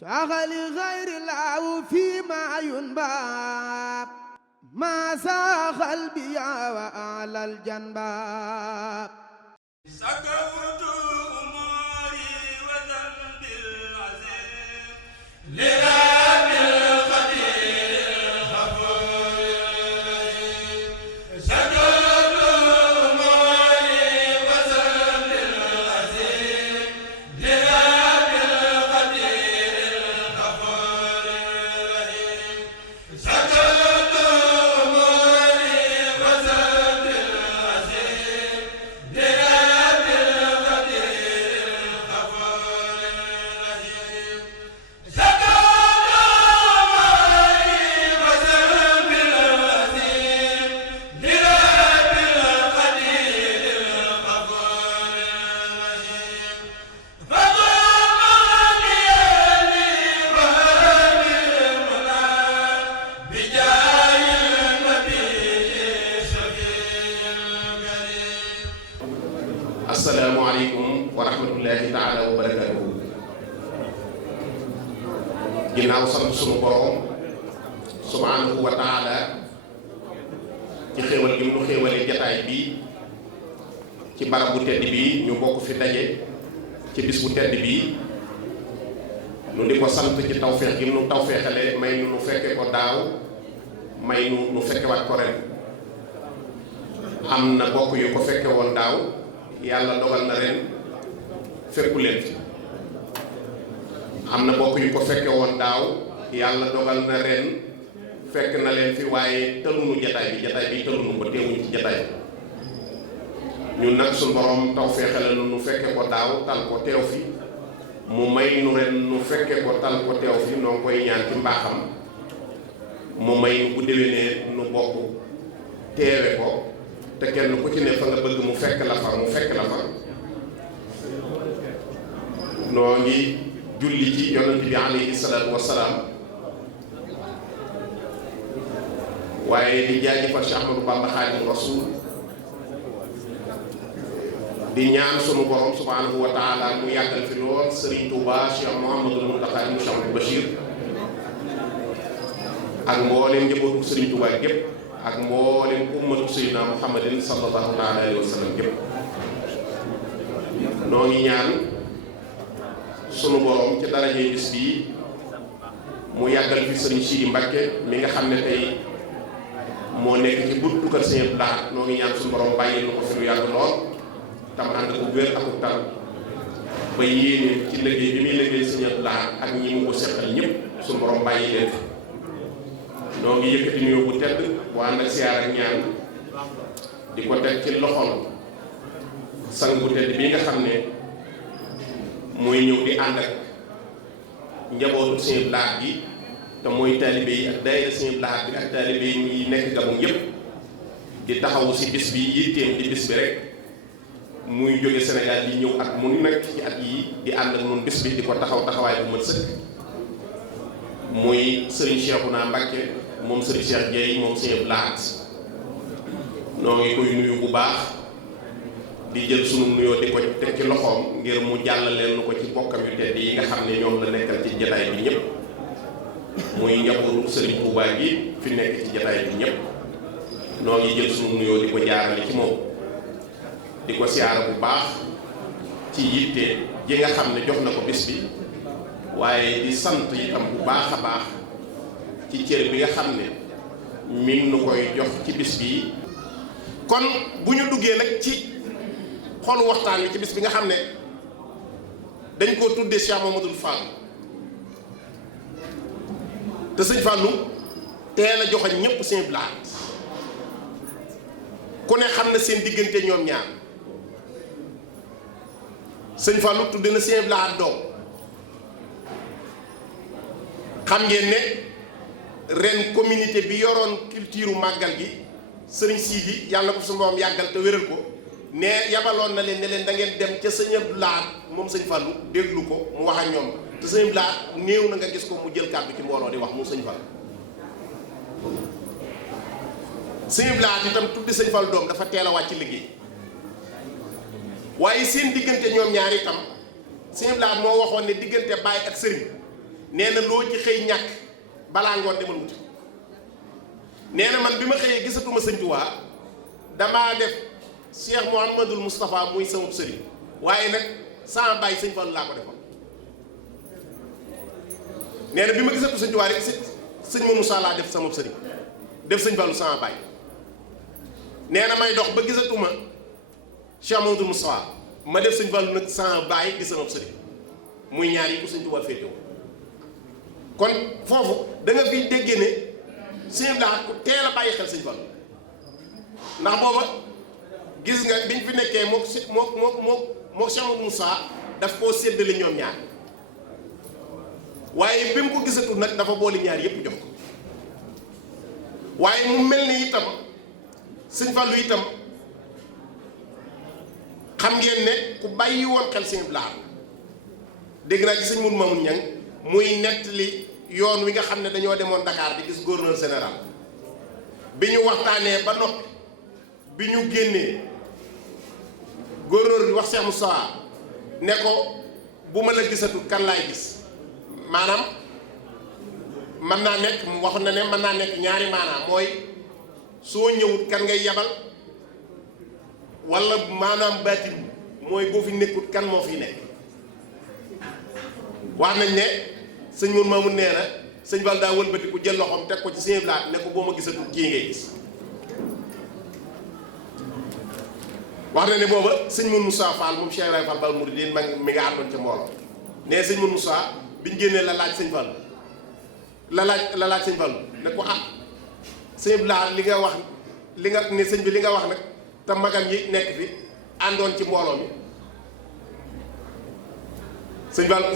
شغل غير الله فيما ينبى ما ساخ البيا وأعلى الجنباب سكوت أموري وذنبي العظيم asalaamaaleykum wa rahmatullahi taala wa barakatuhu. ginnaaw sant sunu borom subhanahu wa taala ci xéewal gi mu xéewalee jataay bi ci barab bu tedd bi ñu bokk fi daje ci bis bu tedd bi nu di ko sant ci tawféex gi mu tawféexale may nu fekke ko daaw may nu fekkewaat ko ren. am na bokk yu ko fekke woon daaw yàlla dogal na ren fekku leen fi. am na bokk yu ko fekke woon daaw yàlla dogal na ren fekk na leen fi waaye tëlunu jataay bi tëlunu ko teewuñ ci jataay ñun nag suñu borom tawféexale nu fekke ko daaw tal ko teew fi mu may nu ren nu fekke ko tal ko teew fi noo koy ñaan ci mbaaxam mu may nu bu déwénee nu bokk teewe ko te kenn ku ci ne fa nga bëgg mu fekk la fa noo ngi julli ci yonent bi alayhi salaatu wassalaam waaye di jaajëfal Cheikh Ahmadou Bamba Xaadimu Rasuul di ñaan sunu borom subhanahu wa taala mu yàggal fi lool Serigne Touba Cheikh Mouhamadul Mountakha mu Cheikh Bachir ak mboolem njabootu Serigne Touba gépp ak mboolem ummatu Seydina Muhammadin sallallahu taala alayhi wa sallam gépp noo ngi ñaan sunu borom ci darajee bis bii mu yàggal fi Serigne Sidi Mbacke mi nga xam ne tey moo nekk ci buntu kër Sëñ Abdou Lahad noo ngi ñaan sunu borom bàyyi nu ko fi lu yàgg lool tam ànd ko wér ak tal ba yéene ci liggéey bi muy liggéey Sëñ Abdou Lahad ak ñi mu ko seqal ñëpp sunu borom bàyyi leen fi. noo ngi yëkkati nuyoo bu tedd bu ànd ak siyaar ak ñaan di ko teg ci loxol sang bu tedd bii nga xam ne mooy ñëw di ànd ak njabootu Sëñ Abdou Lahad gi te mooy taalibe yi ak daayira Sëñ Abdou Lahad bi ak taalibe yi nekk Gabon yépp di taxawu si bis bi yitteem di bis bi rek muy jóge Sénégal di ñëw at mu nekk ci at yi di ànd ak noonu bis bi di ko taxawaay bu mat sëkk muy Serigne Cheikhouna Mbacke moom Serigne Cheikh Dieye moom Sëñ Abdou Lahad noo ngi koy nuyu bu baax di jël sunu nuyoo di ko teg ci loxoom ngir mu jàllaleen nu ko ci bokkam yu tedd yi nga xam ne ñoom la nekkal ci jataay bi ñëpp muy njabootu Serigne Touba gi fi nekk ci jataay bi ñëpp noo ngi jël sunu nuyoo di ko jaarale ci moom di ko siyaara bu baax ci yitte ji nga xam ne jox na ko bis bi waaye di sant itam bu baax a baax ci cër bi nga xam ne mi ngi nu koy jox ci bis bii. kon bu ñu duggee nag ci xolu waxtaan wi ci bis bi nga xam ne dañ koo tuddee Cheikh Mamadou Fall te sëñ Fallou teel a joxoñ ñëpp Sëñ Abdou Lahad ku ne xam na seen diggante ñoom ñaar sëñ Fallou tudde na Sëñ Abdou Lahad doom xam ngeen ne ren communauté bi yoroon culture màggal gi sëriñ Sidi yàlla ko su moom yàggal te wéral ko ne yabaloon na leen ne leen da ngeen dem ca Sëñ Abdou Lahad moom sëñ Fallou déglu ko mu wax ak ñoom te Sëñ Abdou Lahad néew na nga gis ko mu jël kàddu ci mbooloo di wax mu sëñ Fallou. Sëñ Abdou Lahad itam tuddi sëñ Fallou doom dafa teel a wàcc liggéey waaye seen diggante ñoom ñaar itam Sëñ Abdou Lahad moo waxoon ne diggante baay ak sëriñ nee na loo ci xëy ñàkk balaa ngoon demal wuti nee na man bi ma xëyee gisatuma sëñ Tuubaa damaa def Cheikh Mouhamadul Moustapha muy sama sëriñ waaye nag sama bàyyi sëñ Fallu laa ko defoon nee na bi ma gisatu sëñ Tuubaa rek sëñ Moussa laa def sama sëriñ def sëñ Fallu sama bàyyi nee na may dox ba gisatuma Cheikh Mouhamadul Moustapha ma def sëñ Fallu nag sama bàyyi di sama sëriñ muy ñaar yi ko sëñ Tuubaa féetewoo kon foofu da nga fiy déggee ne sëñ Abdou ku teel a bàyyi xel sëñ Fallu ndax booba gis nga biñ fi nekkee mook Cheikh Mouhamadou Moussa daf koo séddale ñoom ñaar waaye bi mu ko gisatul nag dafa boole ñaar yépp jox ko waaye mu mel ni itam sëñ Fallu itam xam ngeen ne ku bàyyi woon xel sëñ Abdou dégg naa ci sëñ Mourou Mamoun Niang muy nettali yoon wi nga xam ne dañoo demoon Dakar di gis gouverneur général bi ñu waxtaanee ba noppi bi ñu génnee gouverneur bi wax Cheikh Moussa ne ko bu ma la gisatu kan laay gis maanaam mën naa nekk mu wax na ne mën naa nekk ñaari maanaam mooy soo ñëwut kan ngay yabal wala maanaam baatin mooy boo fi nekkut kan moo fi nekk wax nañ ne sëñ Mourou Mamoun nee na sëñ Fall daa wëlbati ku jël loxoom teg ko ci sëñ Blaat ne ko boo ma gisatul kii ngay gis wax na ne booba sëñ Mourou Moussa Fall moom Cheikh Ibrahima Fall Baol Mouridine mi nga àndoon ca mbooloo nee sëñ Mourou Moussa biñ génnee la laaj sëñ Fall la laaj sëñ Fall ne ko ah sëñ Blaat li nga wax li nga ne sëñ bi li nga wax nag te magam yi nekk fi àndoon ci mbooloo mi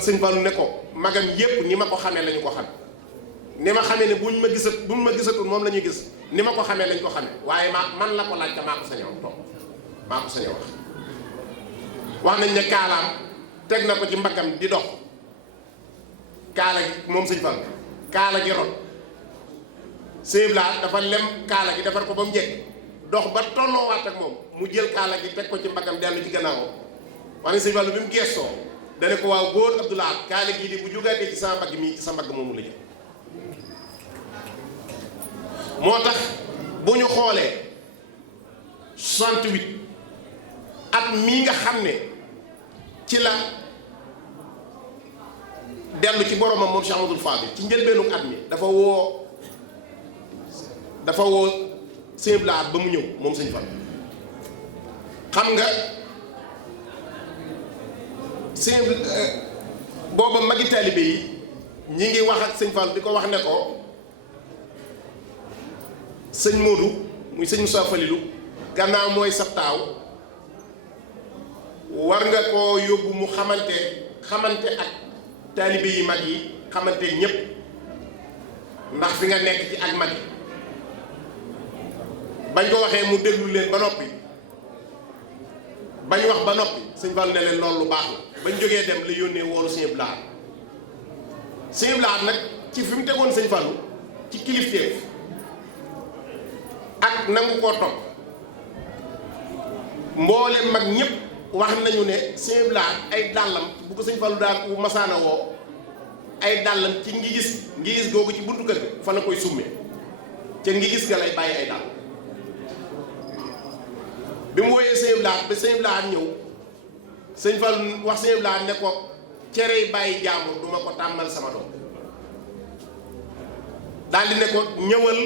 sëñ Fallu ne ko magam yépp ni ma ko xamee lañu ko xam ni ma xamee ne buñ ma gisatul moom la ñuy gis ni ma ko xamee lañ ko xamee waaye man la ko laaj te maa ko sañoon toog maa ko sañoon wax nañ ne kaalaam teg na ko ci mbaggam di dox kaala gi moom sëñ Fallu kaala gi rot sëñ Blaat dafa lem kaala gi defar ko ba mu njëkk dox ba tolloowaat ak moom mu jël kaala gi teg ko ci mbaggam dellu ci gannaawam wax ne sëñ Fallu bi mu geestoo dane ko waaw góor Abdoulaye kaale gii di bu jógaatee ci sa mbagg mi ci sa mbagg moomu la jëm moo tax bu ñu xoolee 68 at mii nga xam ne ci la dellu ci boromam moom Cheikh Amadou Fadil ci njëlbeenu at mi dafa woo sëñ Blaat ba mu ñëw moom sëñ Fall xam nga sëñ booba magi taalibe yi ñi ngi wax ak sëñ Fall di ko wax ne ko sëñ Modou muy sëñ Moussa Falilou gannaaw mooy sa taaw war nga koo yóbbu mu xamante ak taalibe yi mag yi xamante ñépp ndax fi nga nekk ci ak mag yi bañ ko waxee mu déglu leen ba noppi bañ wax ba noppi sëñ Fall ne leen loolu lu baax la bañ jógee dem la yónnee woolu sëñ Blaat sëñ Blaat nag ci fi mu tegoon sëñ Fallu ci kilifteef ak nangu koo topp mboolem mag ñépp wax nañu ne sëñ Blaat ay dàllam bu ko sëñ Fallu daal u masaana woo ay dàllam ci ngi gis googu ci buntu kër gi fa la koy summe ca ngi gis ga lay bàyyi ay dàll bi mu wooyee sëñ Blaat ba sëñ Blaat ñëw sëñ Fallu wax sëñ Blaat ne ko cerey bàyyi jàmbur duma ko tàmmal sama doom daldi ne ko ñëwal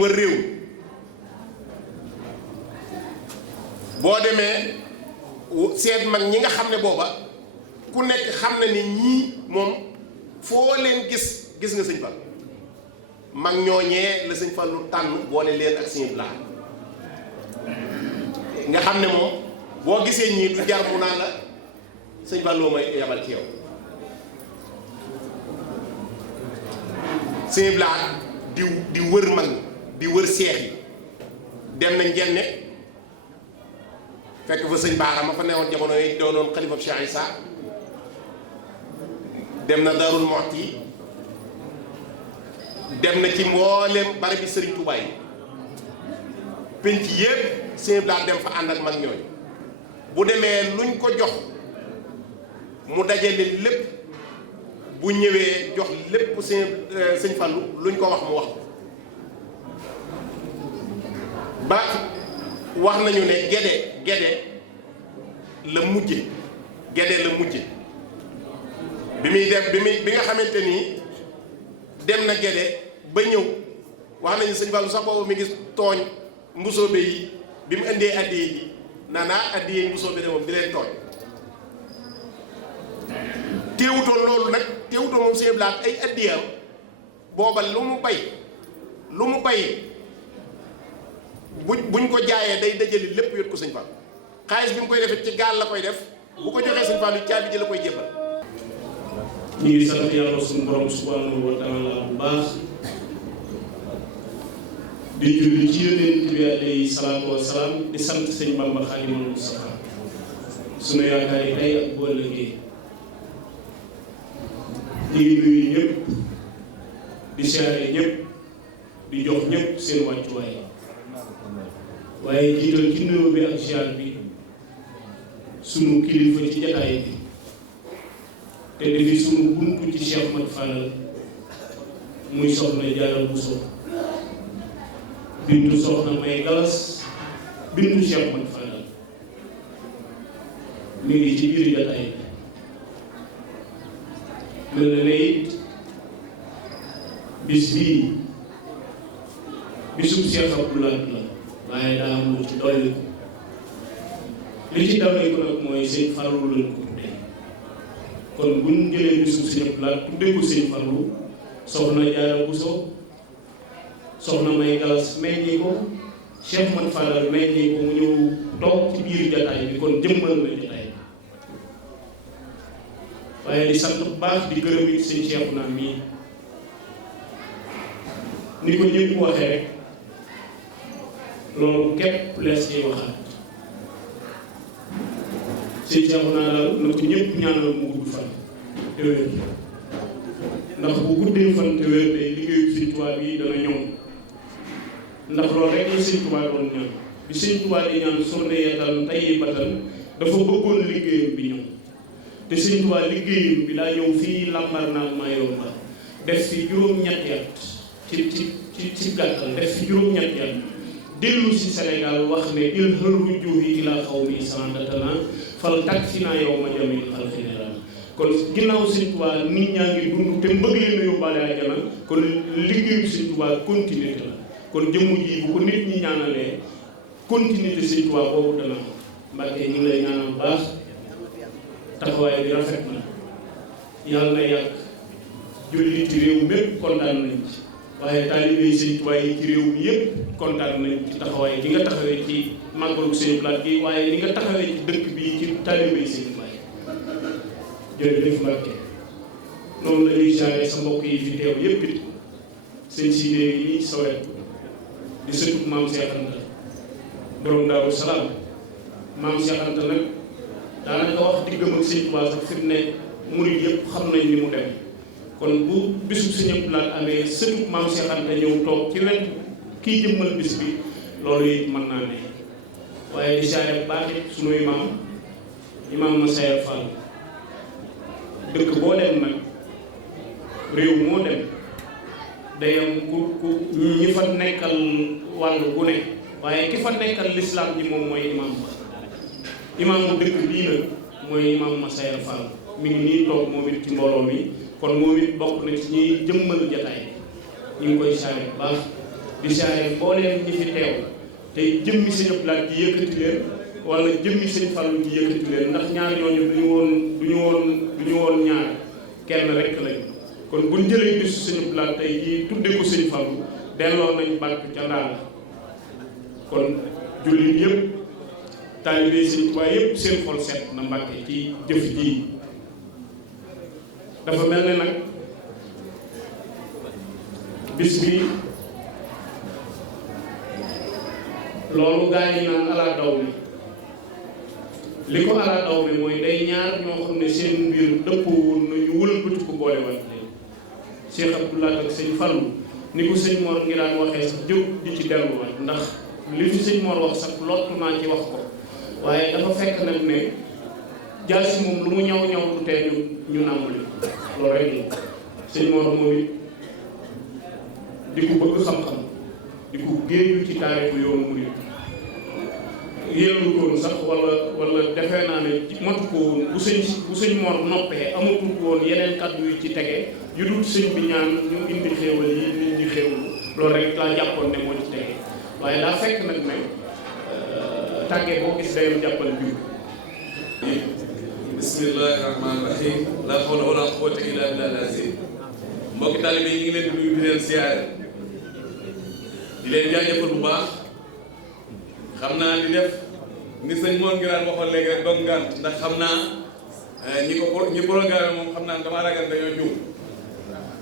wër réew boo demee seet mag ñi nga xam ne booba ku nekk xam na ni ñii moom foo leen gis nga sëñ Fallu mag ñooñee la sëñ Fallu tànn boole leen ak sëñ Blaat nga xam ne moom boo gisee ñii du jar mu naa la sëñ Fallu may yabal ci yow sëñ Blaat di wër mag di wër seex yi dem na njenne fekk fa sëñ Baara ma fa newoon jamono yi doonoon xalifa Cheikh Issa dem na Darul Muxti dem na ci mboolem bari bi Sëriñ Tuubaa yi penc yépp sëñ Blaat dem fa ànd ak mag ñooy bu demee luñ ko jox mu dajale lépp bu ñëwee jox lépp sëñ Fallu luñ ko wax mu wax ba wax nañu ne Gédé la mujje bi nga xamante ni dem na Gédé ba ñëw wax nañu sëñ Fallu sax boobu mi ngi tooñ mbusoobe yi bi mu indee addiye yi naanaa addiye yi mbusoobe de moom di leen tooñ teewutoon loolu nag teewutoon moom sëñ Blaat ay addiyam booba lu mu bay buñ ko jaayee day dajale lépp yot ko sëñ Fall xaalis bi mu koy defee ci gaal la koy def bu ko joxee sëñ Fall yu caabi ji la koy jébbal. ñu ngi sant yàlla suñu borom subhanahu wa taala bu baax di julli ci yonent bi alayhi salaatu wa salaam di sant sëñ Bamba Xaadimal Mustafaa sunu yaakaar yi tey ak bu ëllëgee ñu ngi nuyu ñëpp di siyaare ñëpp di jox ñëpp seen wàccuwaay waaye jiital ci nuyoo bi ak siyaar bi sunu kilifa ci jataay bi te defi sunu buntu ci Cheikh Mat Fadal muy soxna Jaara Buso bintu soxna May Galas bintu Cheikh Mat Fadal mi ngi ci biir jataay bi mel na ne it bis bii bisub Cheikh Abdoulaye la waaye daa am lu ci dolli ko li ci dolli ko nag mooy sëñ Fallu lañ ko tudde kon buñ jëlee bisub Sëñ Abdoulaye tudde ko sëñ Fallu soxna Jaara Buso soxna May Galas meññi ko Cheikh Mat Fadal meññi ko mu ñëw toog ci biir jataay bi kon jëmmal na jataay bi waaye di sant bu baax di gërëm it sëñ Cheikh naa mii ni ko ñëpp waxee rek loolu képp lees ciy waxaat sëñ Cheikh naa daal na ko ñëpp ñaanal mu gudd fan te wér ndax bu guddee fan te wér day liggéeyu sëñ Tuubaa yi dana ñëw ndax loolu rek la sëñ Tuubaa doon ñaan bi sëñ Tuubaa di ñaan surniyatan tayyibatan dafa bëggoon liggéeyam bi ñëw te sëñ Tuubaa liggéeyam bi daa ñëw fii lambar naa Mayumba def fi juróom-ñetti at ci gàttal def fi juróom-ñetti at dellu si Sénégal wax ne il hal rujuhi ila xawmi sandatana fal takfina yawma jamil xalqinera kon ginnaaw sëñ Tuubaa nit ñaa ngi dund te mbëgg leen a yóbbaale àjjana kon liggéeyu sëñ Tuubaa continuité la kon jëmm ji bu ko nit ñi ñaanalee continuité sëñ Tuubaa boobu dana Mbàkke ñu ngi lay ñaanal bu baax taxawaay bi rafet na yàlla na yàgg jullit ci réew mépp kontaan nañ ci waaye taalibe yi sëñ Tuubaa yi ci réew mi yëpp kontaan nañ ci taxawaay gi nga taxawee ci màggalu sëñ Blaat gi waaye li nga taxawee ci dëkk bi ci taalibe yi sëñ Tuubaa yi jërëjëf Mbàkke noonu la ñuy jaaree sa mbokk yi fi teew yëpp it sëñ Sidé yi sa wet di sëtub maam Cheikh Anta borom Daaru Salaam maam Cheikh Anta nag daanaka wax diggam ak sëñ Tuubaa sax fi mu ne murid yëpp xam nañ ni mu dem kon bu bisu Sëñ Blaat amee sëtub maam Cheikh Anta ñëw toog ci wet kii jëmmal bis bi loolu it mën naa ne waaye di saare bu baax it sunu imaam Massayer Fall dëkk boo dem nag réew moo dem day am ku ñi fa nekkal wàllu gu ne waaye ki fa nekkal lislaam ji moom mooy imaam bu dëkk bii nag mooy imaam Massayer Fall mi ngi nii toog moom it ci mbooloo mi kon moom it bokk na ci ñuy jëmmal jataay ñu ngi koy saare bu baax di saare mbooleem ñi fi teew tey jëmmi Sëñ Blaat ji yëkkati leen wala jëmmi Sëñ Fallu ji yëkkati leen ndax ñaar ñooñu duñu woon ñaar kenn rek lañu kon buñ jëlee bisu Sëñ Blaat tey jii tudde ko Sëñ Fallu delloo nañ bàkk ca ndaal kon jullit yëpp taalibe Sëñ Tuubaa yëpp seen xol set na Mbàkke ci jëf ji dafa mel ne nag bis bi loolu gaa ñi naan ala daw mi li ko ala daw mi mooy day ñaar ñoo xam ne seen mbir dëppoo nañu wëlbati ko boolewaat leen Cheikh Abdoulaye ak sëñ Fallu ni ko sëñ Mor ngi daan waxee sax jóg di ci delluwaat ndax li fi sëñ Mor wax sax lottu naa ci wax ko waaye dafa fekk nag ne jaasi moom lu mu ñaw ñaw lu tee ñu nàmbali loolu rek la sëñ Mor moom it di ko bëgg xam-xam di ko géeju ci taarixu yoonu murid yéelu koon sax wala defee naa ne matu ko woon bu sëñ Mor noppee amatul woon yeneen kàddu yu ci tege yu dul sëñ bi ñaan ñu indi xéewal yi nit ñi xéewlu loolu rek laa jàppoon ne moo ci tege waaye daa fekk nag ne tàggee boo gis dayam jàppal bi bismillahi rahmaani rahim la hawla wala quwwata illa billahi al-azim mbokki taalibe yi ñu ngi leen di nuyu di leen siyaare di leen jaajëfal bu baax xam naa di def ni sëñ Mor Ngiraan waxoon léegi rek doog ngant ndax xam naa ñi programme moom xam naa damaa ragal dañoo juum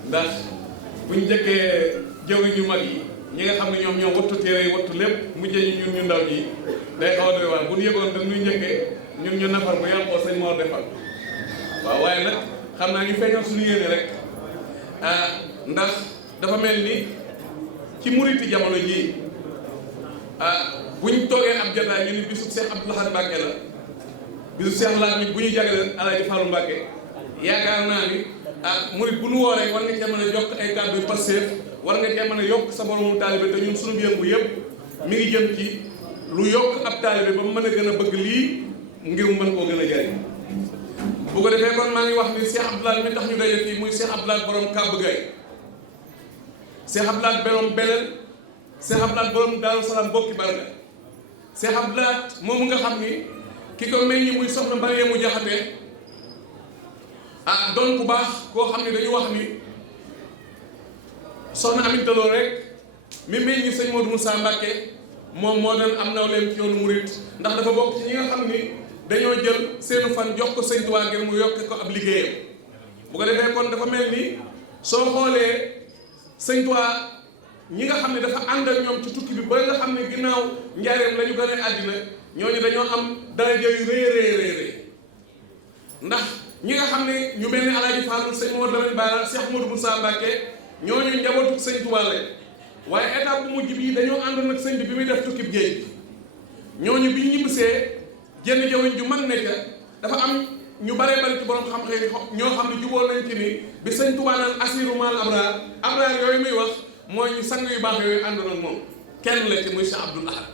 ndax buñ njëkkee jëw ñu mag yi ñi nga xam ne ñoom ñoo wattu téere yi wattu lépp mujjee ñun ñu ndaw ñi day xaw a doy waar bu ñu yëgoon dañuy njëkkee ñun ñu nafar bu yàqoo sëñ Mor defal waaw waaye nag xam naa ñu feeñal suñu yéene rek ndax dafa mel ni ci muriti jamono jii buñ toogee ab jotaay ñu ni bisub Cheikh Abdou Lahad Mbacké la bisub Cheikh Lahad mi bu ñu jagleel Alaaji Fallu Mbacké yaakaar naa ni murit bu nu wooree war nga cee mën a yokk ay kàddu yu passeef war nga cee mën a yokk sa moromu taalibe te ñun suñu yëngu yëpp mi ngi jëm ci lu yokk ab taalibe ba mu mën a gën a bëgg lii ngir mu mën koo gën a jariñ bu ko defee kon maa ngi wax ni Cheikh Abdou Lahad mi tax ñu daje fii muy Cheikh Abdou Lahad borom Kàbb Gay Cheikh Abdou Lahad borom Belel Cheikh Abdou Lahad borom Daaru Salaam bokki barga Cheikh Abdou Lahad moomu nga xam ni ki ko meññi muy soxna Mariyamu Jaxate doon ku baax koo xam ne dañu wax ni soxna Amit Daloo rek mi meññi sëñ Modou Moussa Mbacké moom moo doon am nawleem ci yoonu murit ndax dafa bokk ci ñi nga xam ni dañoo jël seenu fan jox ko sëñ Tuubaa ngir mu yokk ko ab liggéeyam bu ko defee kon dafa mel ni soo xoolee sëñ Tuubaa ñi nga xam ne dafa ànd ak ñoom ci tukki bi ba nga xam ne ginnaaw njaareem la ñu gën a àddina ñooñu dañoo am daraja yu rëy ndax ñi nga xam ne ñu mel ni Alaaji Fallu sëñ Modou Lamine Bara Cheikh Modou Moussa Mbacké ñooñu njabootu sëñ Tuubaa la waaye étape bu mujj bii dañoo àndoon ak sëñ bi muy def tukkib géej ñooñu bi ñu ñibbisee jenn jawriñ ju mag nekk dafa am ñu baree bari ci borom xam-xam ñoo xam ne jubóo nañ ci ni bi sëñ Tuubaa naan asiru maal abraar yooyu muy wax mooy ñu sang yu baax yooyu àndoon ak moom kenn la ci muy Cheikh Abdou Lahad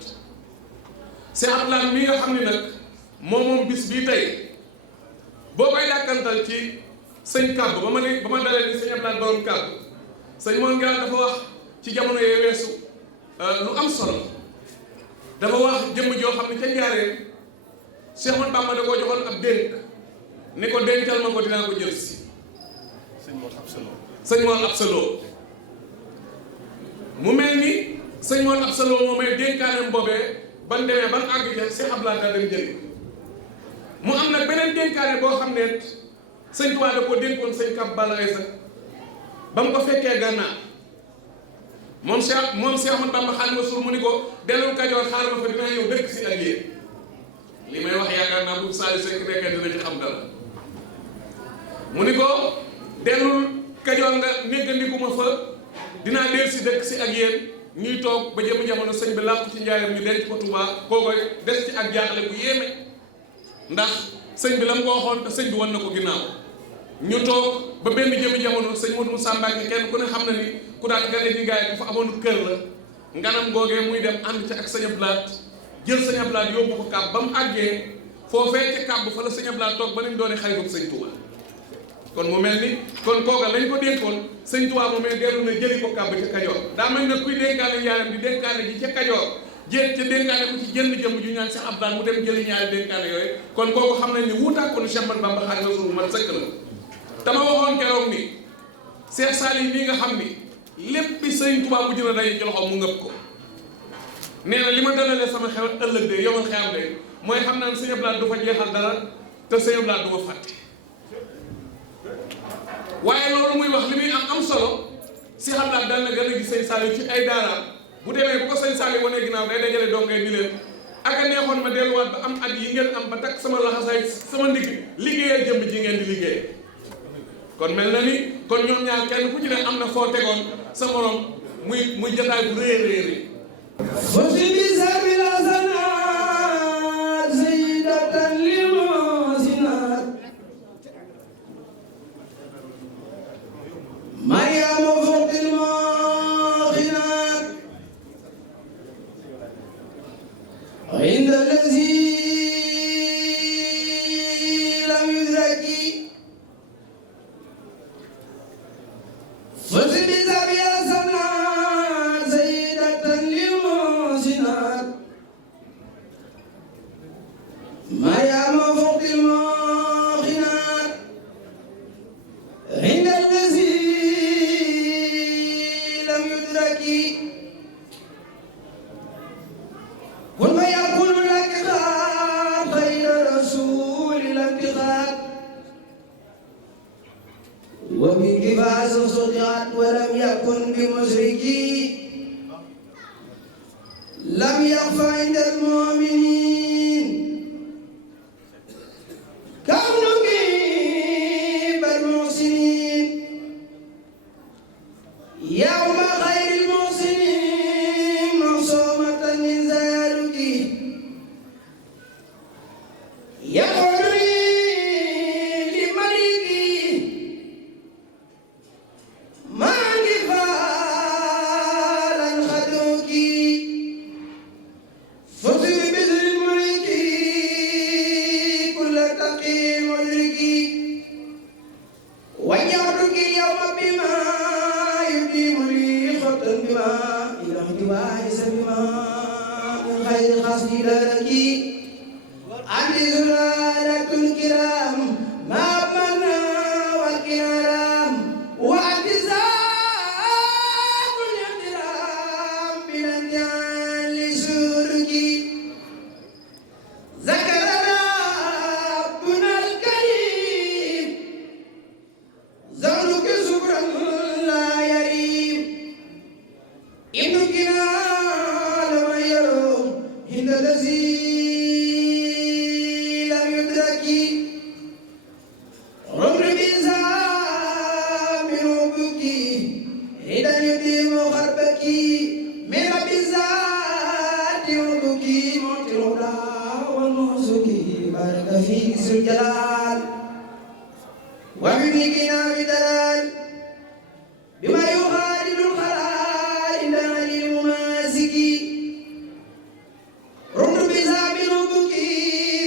Cheikh Abdou Lahad mi nga xam ne nag moom bis bii tey boo koy dàkkantal ci sëñ Kàbb ba ma dalee ni sëñ Abdou Lahad borom Kàbb sëñ Mor Ngiraan dafa wax ci jamono yee weesu lu am solo dafa wax jëmm joo xam ne ca njaareen Cheikh Ahmadou Bamba da koo joxoon ab dénk ne ko dencal ma ko dinaa ko jël si sëñ Mor Absalo mu mel ni sëñ Mor Absalo moomee dénkaaneem boobee ban demee ban àgg ca Cheikh Abdou Lahad dem jëli mu am nag beneen dénkaane boo xam ne sëñ Tuubaa da koo dénkoon sëñ Kàbb Balla Aysa ba mu ko fekkee gànnaar moom Cheikh Ahmadou Bamba Xaadimu Rasuul mu ni ko dellul Kajoor xaaral ma fa dinaa ñëw dëkk si ak yéen li may wax yaakaar naa bu Saliou Seck nekkee dina ci xam dara mu ni ko dellul Kajoor nga néggandiku ma fa dinaa del si dëkk si ak yéen ñuy toog ba jëm jamono sëñ bi làqu ci njaareem ñu denc ko Tuubaa kookoy des ci ak jaaxle bu yéeme ndax sëñ bi la mu ko waxoon te sëñ bi wan na ko ginnaaw ñu toog ba benn jëmi jamono sëñ Modou Moussa Mbacké kenn ku ne xam na ni ku daan gane di gaay ku fa amoon kër la nganam googee muy dem ànd ci ak sëñ Abdou Lahad jël sëñ Abdou Lahad yóbbu ko Kàbb ba mu àggee foofee ca Kàbb fa la sëñ Abdou Lahad toog ba ni mu doone xarit sëñ Touba kon mu mel ni kon kooka lañ ko dénkoon sëñ Touba mu mel dellu na jëli ko Kàbb ca Kajoor daa mel ne kuy dénkaane njaaram di dénkaane ji ca Kajoor ca dénkaane ko ci jënd jëmm ju ñaan Cheikh Abdou Lahad mu dem jëli ñaari dénkaane yooyu kon kooku xam nañ ni wuutaakoonu Cheikh Ahmadou Bamba Xaadimu Rasuul man sëkk la dama waxoon keroog ni Cheikh Saliou mii nga xam ni lépp bi sëñ Touba bu jëna daje ci loxoom mu ngëpp ko nee na li ma dalalee sama xel ëllëg de yomal xeyam de mooy xam naa ne sëñ Abdou Lahad du fa jeexal dara te sëñ Abdou Lahad du ma fàtte waaye loolu muy wax li muy am solo Cheikh Abdou Lahad daan na gën a gis sëñ Saliou ci ay daaraam bu demee bu ko sëñ Saliou wanee ginnaaw day dajale dongay ni leen ak a neexoon ma delluwaat ba am at yi ngeen am ba takk sama laxasaay sama ndigg liggéeyal jëmm ji ngeen di liggéey kon mel na ni kon ñoom ñaar kenn ku ci ne am na foo tegoon sa morom muy jotaay bu réer وفي سبيل الحسنات سيدة للمحسنات فز بزابي سنا سيدة للمحسنات مريم فوق الموقنات عند الذي لم يدرك كن فيكون لك خير رسول الانتقاد وبكفاز صدقت ولم يكن بمشركي لم يخفى عند المؤمنين كونك بالمحسنين يوم خير المحسنين معصومة من ذلك يقول وجعتك اليوم بما يديم لي خطا بما إلى احتواء بما من خير قصد لك عن زلالة الكرام ما منا والكرام واعتزاز الاحترام بالانتهاء لسرك ذكرنا ربنا الكريم زولك سكرا لا يريم ابنك لم يروم عند الذي لم يدرك رمر بزام ربك إذا يديم خربك من رب الذات ربك موت الهدى والمحسك بارك فيك ذو الجلال وبملكنا بدلال بما يخالد الخلائق عن المماسك رمر بزام ربك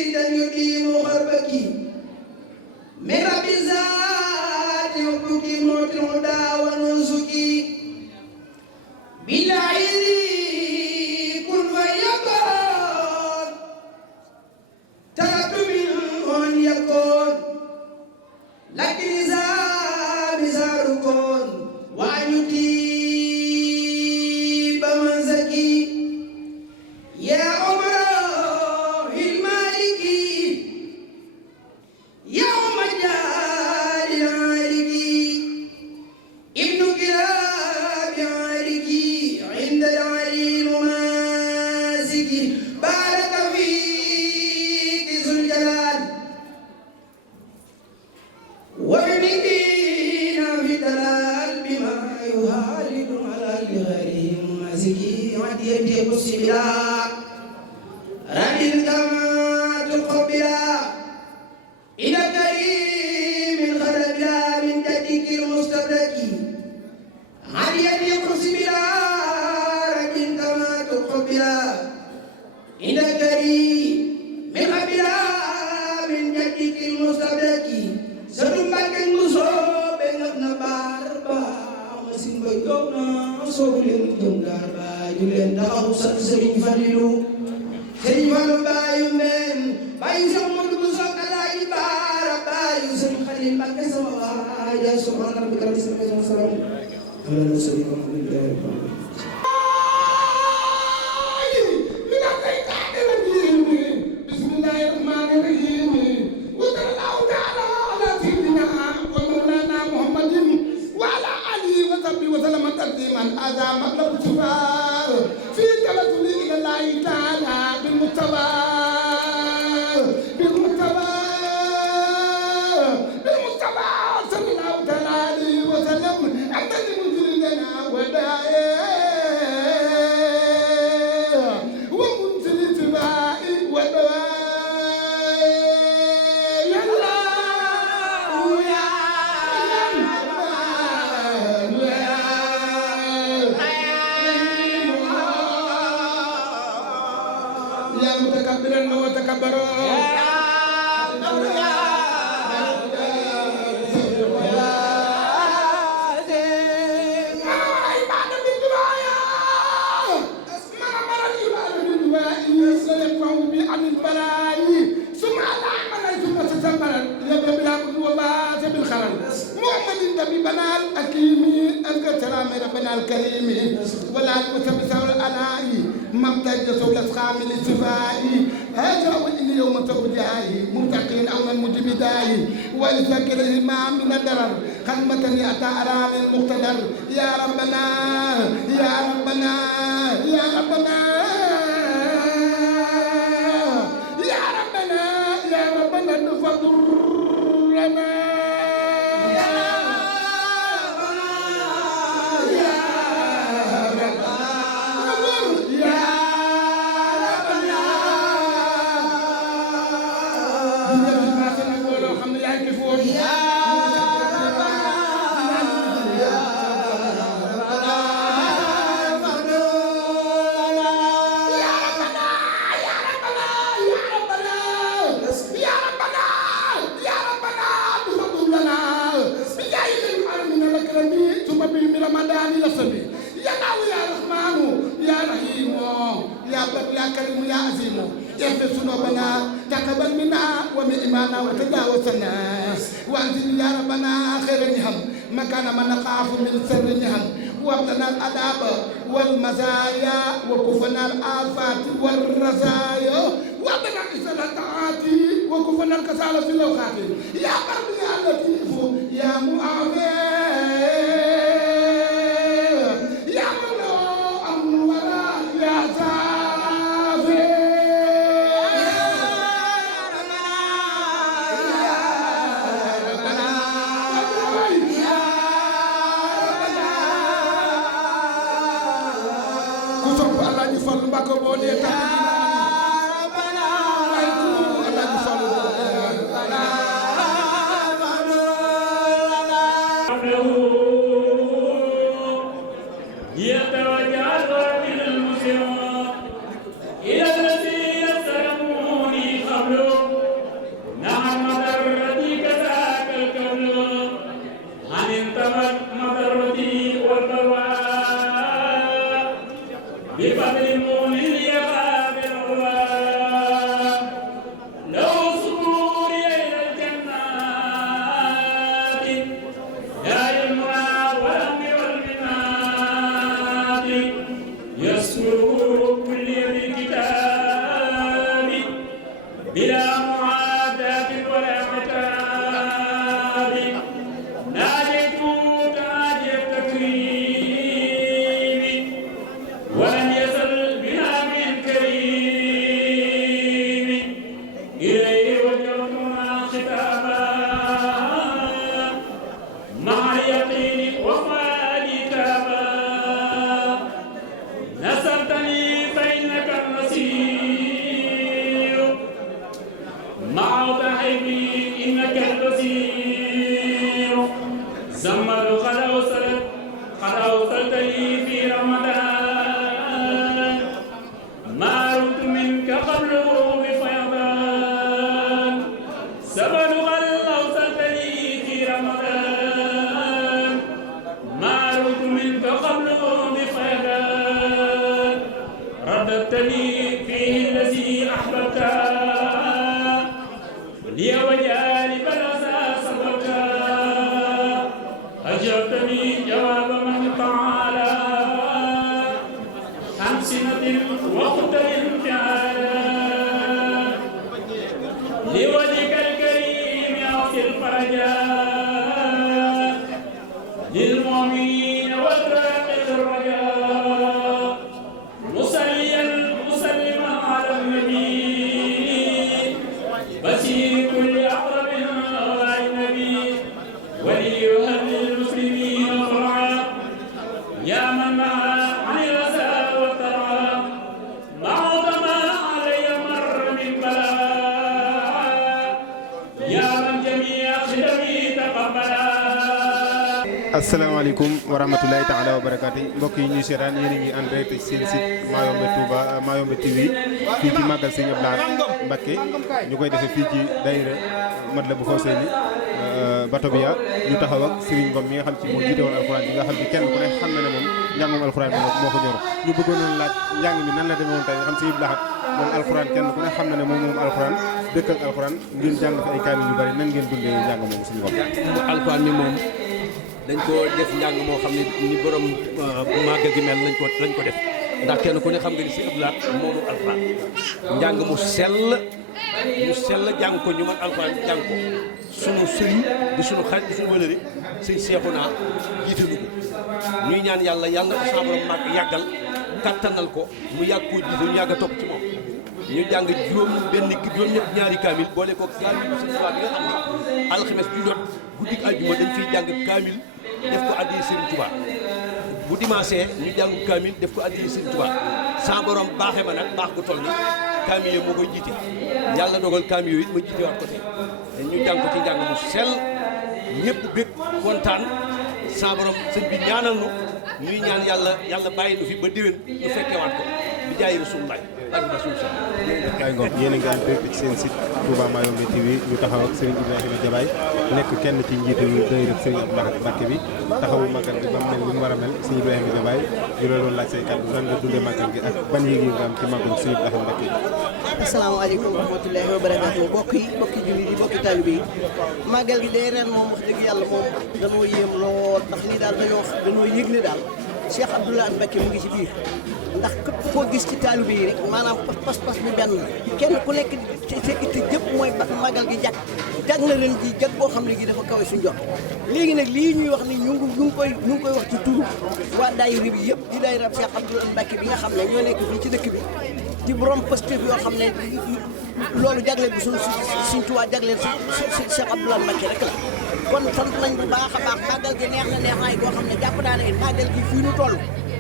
إذا يديم خربك من رب الذات ربك موت الهدى والنسك بالعيد كن فيكون تركت منه أن يكون لكن إذا بزاركون وأن يطيب منزكي يا عمر المالكي يا مجال العالكي ابن كلاب عالكي عند العليم ماسكي بارك فيك ذو الجلال وبمدينة في دلال بما يهالد على لغيره ماسكي عديتي قصبلا رد كما تقبلا إلى كريم الخلبلا من جدك المستدرك عديتي قصبلا رد كما تقبلا إلى كريم من خلبلا من جدك المستدرك Sëriñ Mbàkke Mbusoo be ngab na baar ba masin ba jóg na soobu leen jëm gaar ba ju leen taxaw sant Sëriñ Falilu Sëriñ Fallu baayu mbeen baayu Seex Moodu Busoo Alaaji Baara baayu Sëriñ Xalil Mbàkke sama waaja subhaana rabbika rabbil izzati wa salaam ala mursalin walhamdulillahi rabbil alamin bismillahir rahmanir rahim وسلم تسليما هذا مطلب الشفاء في توسل الى الله تعالى بالمصطفى صلى الله عليه وسلم انت المنزل لنا ودائع سبل أسخام للصفاء هذا وإني يوم توجهي متقين أو من مجمداي ويذكر الإمام من الدرر خدمة يأتى أرام المقتدر يا ربنا يا ربنا يا ربنا يا ربنا يا ربنا تفضل لنا تقبل منا ومن إيمانا وتجاوزنا وأنزل يا ربنا خير النهم مكان من نخاف من شر النهم وابلنا الأداب والمزايا وكفنا الآفات والرزايا وابلنا الإسلام وكفنا الكسالة في الأوقات يا رب يا لطيف يا معاوية يا مولى أمورا يا زافي Mbako boo dee tax asalaamaaleykum wa rahmatulahi taala wa barakaatu mbokk yi ñuy seetaan yéen a ngi en direct seen site Mayumbe Touba Mayumbe TV fii ci màggal Sëñ Abdou Lahad Mbacké ñu koy defee fii ci daayira Matlaboul Fawzayni Batobiya ñu taxaw ak Serigne Ngom mi nga xam ci moo jiite woon alxuraan bi nga xam ci kenn ku ne xam na ne moom njàngum alxuraan bi moo ko ñor ñu bëggoon nañ laaj njàng mi nan la demee woon tey nga xam Sëñ Abdou Lahad moom alxuraan kenn ku ne xam na ne moom alxuraan dëkk ak alxuraan ngeen jàng fi ay kaamil yu bari nan ngeen dundee njàng moom suñu bopp alxuraan mi moom dañ ko def njàng moo xam ne ni borom màggal gi mel lañ ko def ndax kenn ku ne xam nga ni si ëblaat moomu alxuraan njàng mu sell jàng ko ñu man alxuraan jàng ko sunu sëriñ di sunu xarit di sunu wëlëri sëñ Seexuna jiite nu ko ñuy ñaan yàlla ko sa borom mag yàggal kattanal ko mu yàgg koo jiite ñu yàgg a topp ci moom ñu jàng juróom-ñett ñaari kaamil boole ko kaamil sëñ Tuubaa bi nga xam ne alxames ju jot guddik àjjuma dañ fiy jàng kaamil def ko addi Sëriñ Tuubaa bu dimanche ñu jàng kaamil def ko addi Sëriñ Tuubaa sa borom baaxe ma nag baax gu toll ni kaamil yi moo koy jiite yàlla dogal kaamil yooyu it ma jiite waat ko tey ñu jàng ko ci njàng mu sell ñëpp bég kontaan sa borom sëñ bi ñaanal nu ñuy ñaan yàlla bàyyi nu fi ba déwén ñu fekkee waat ko bi jaay Rasulullah Baye Ngom yéen a ngi ànd direct ci seen site Touba Mayumbe TV ñu taxaw ak Serigne Ibrahima Diabaye nekk kenn ci njiitu daayira Serigne Abdou Lahad Mbacké bi taxawu magal gi ba mu mel ni mu war a mel Serigne Ibrahima Diabaye ñu la doon laaj say kàddu lan nga dundee magal gi ak ban yëg yi nga am ci magal Serigne Abdou Lahad Mbacké bi. asalaamaaleykum wa rahmatullahi wa barakaatu bokki jullit yi bokki taalibe yi magal gi day ren moom wax dëgg yàlla moom dañoo yéem lool ndax lii daal dañoo yëg ne daal Cheikh Abdou Lahad Mbacké mu ngi ci biir ndax képp koo gis ci taalibe yi rek maanaam pas-pas bi benn la kenn ku nekk te itte jëpp mooy magal gi jag na leen ji jag boo xam ne gi dafa kawe suñu jot léegi nag lii ñuy wax ni ñu ngi koy wax ci turu waa daayira bi yëpp di daayira Cheikh Abdou Lahad Mbacké bi nga xam ne ñoo nekk fii ci dëkk bi di borom Pastef yoo xam ne loolu jagleel bi suñ Tuubaa jagleel si Cheikh Abdou Lahad Mbacké rek la kon sant nañ bu baax a baax magal gi neex na boo xam ne jàpp naa ne magal gi fii nu toll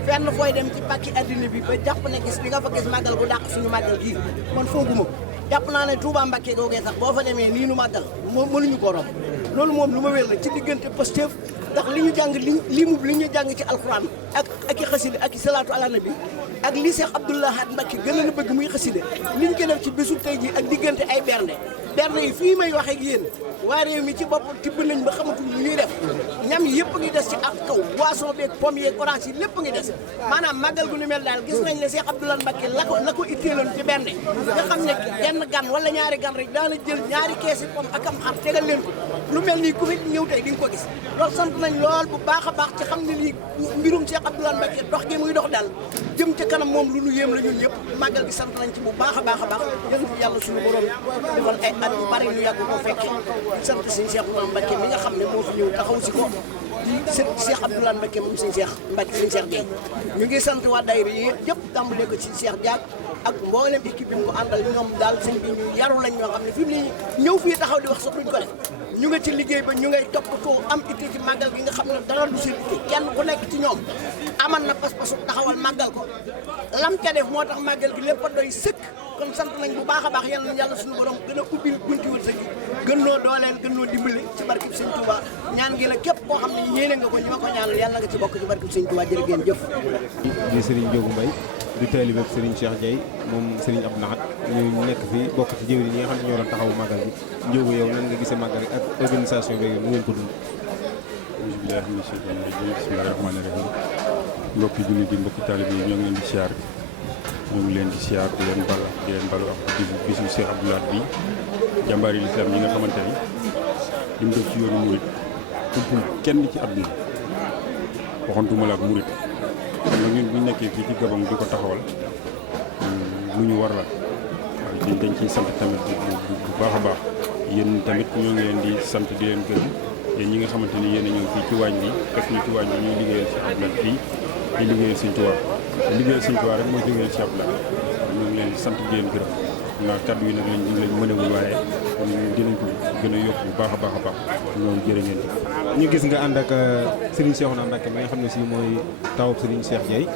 fenn fooy dem ci pàkki addina bi ba jàpp ne gis li nga fa gis màggal bu dàq suñu màggal gii man fooguma ko jàpp naa ne Touba Mbacké googee sax boo fa demee nii nu màggal moom mënuñu koo romb loolu moom lu ma wér la ci diggante Pastef ndax li ñu jàng li ñu jàng ci alxuraan ak i xasida ak i salaatu ala nabi ak li Cheikh Abdou Lahad Mbacké gën a bëgg muy xasida li ñu ko def ci bésu tey ji ak diggante ay bernde yi fii may wax ak yéen waa réew mi ci bopp tibb nañ ba xamatul lu ñuy def ñam yi yëpp ngi des ci ak kaw boisson beeg pomme yeeg orange yi lépp ngi des maanaam màggal gu nu mel daal gis nañ ne Cheikh Abdou Lahad Mbacké la ko itteeloon ci benn nga xam ne genn gan wala ñaari gan rek daana jël ñaari keesi pomme ak am xar tegal leen ko lu mel nii ku fi ñëw tey di nga ko gis loolu sant nañ lool bu baax a baax ci xam ne lii mbirum Cheikh Abdou Lahad Mbacké dox gi muy dox daal jëm ca kanam moom lu nu yéem la ñun ñëpp màggal gi sant nañ ci bu baax a baax a baax yéen fi yàlla suñu borom defal ay at yu bari ñu yàgg ko fekke sant sëñ Cheikh Abdou Lahad Mbacké mi nga xam ne moo fi ñëw taxaw si ko di sët Cheikh Abdou Lahad Mbacké moom sëñ Cheikh Mbacké sëñ Cheikh Gueye ñu ngi sant waa daayira yi yëpp tàmbalee ko ci Cheikh Diak ak mboolem équipe bi mu ko àndal ñoom daal sëñ bi ñu yaru lañ ñoo xam ne fi mu ne ñëw fii taxaw di wax sax duñ ko def ñu nga ci liggéey ba ñu ngay toppatoo am itte ci màggal gi nga xam ne dara du seen itte kenn ku nekk ci ñoom aman na pas-pasu taxawal màggal ko lam ca def moo tax màggal gi lépp a doy sëkk kon sant nañ bu baax a baax yal na yàlla suñu borom gën a ubbil bunti wërsëg yi gën noo dooleel gën noo dimbali ci barkib sëñ Touba ñaan gi la képp koo xam ne yéene nga ko ñi ma ko ñaanal yàlla nga ci bokk ci barkib sëñ Touba jërë ngeen jëf di Serigne Ndiogou Mbaye di taalibe ak Serigne Cheikh Dieye moom Serigne Abdou Lahad ñu nekk fi bokk ci jëwri ñi nga xam ne ñoo doon taxawu màggal bi Ndiogou yow nan nga gisee màggal ak organisation bi nu ngeen ko dund bismillaahi mina shaytaani rajiim bismillaahi rahmaani rahiim mbokki jullit yi mbokki taalibe yi ñoo ngi leen di siyaar ñu ngi leen di siyaar di leen balu ak bisu Cheikh Abdou Lahad bi jàmbaari lislaam ñi nga xamante ni li mu def ci yoonu murit umpul kenn ci àdduna waxantuma la ak murit kon nag ñun bu ñu nekkee fii ci Gabon di ko taxawal lu ñu war la waaye dañ ciy sant tamit bu baax a baax yéen tamit ñoo ngi leen di sant di leen gërëm yéen ñi nga xamante ni yéen a ñëw fii ci waañ bi fekk ñu ci waañ bi ñuy liggéeyal Cheikh Abdou Lahad fii di liggéeyal Sëñ Tuubaa liggéeyal Sëñ Tuubaa rek mooy liggéeyal Cheikh Abdou Lahad ñoo ngi leen di sant di leen gërëm ndax kàddu yi nag lañ mënewul waaye dinañ ko gën a yokk bu baax a baax a baax loolu jërë ngeen jëf. ñu gis nga ànd ak Serigne Cheikhouna Mbacké mi nga xam ne si mooy tawub Serigne Cheikh Dieye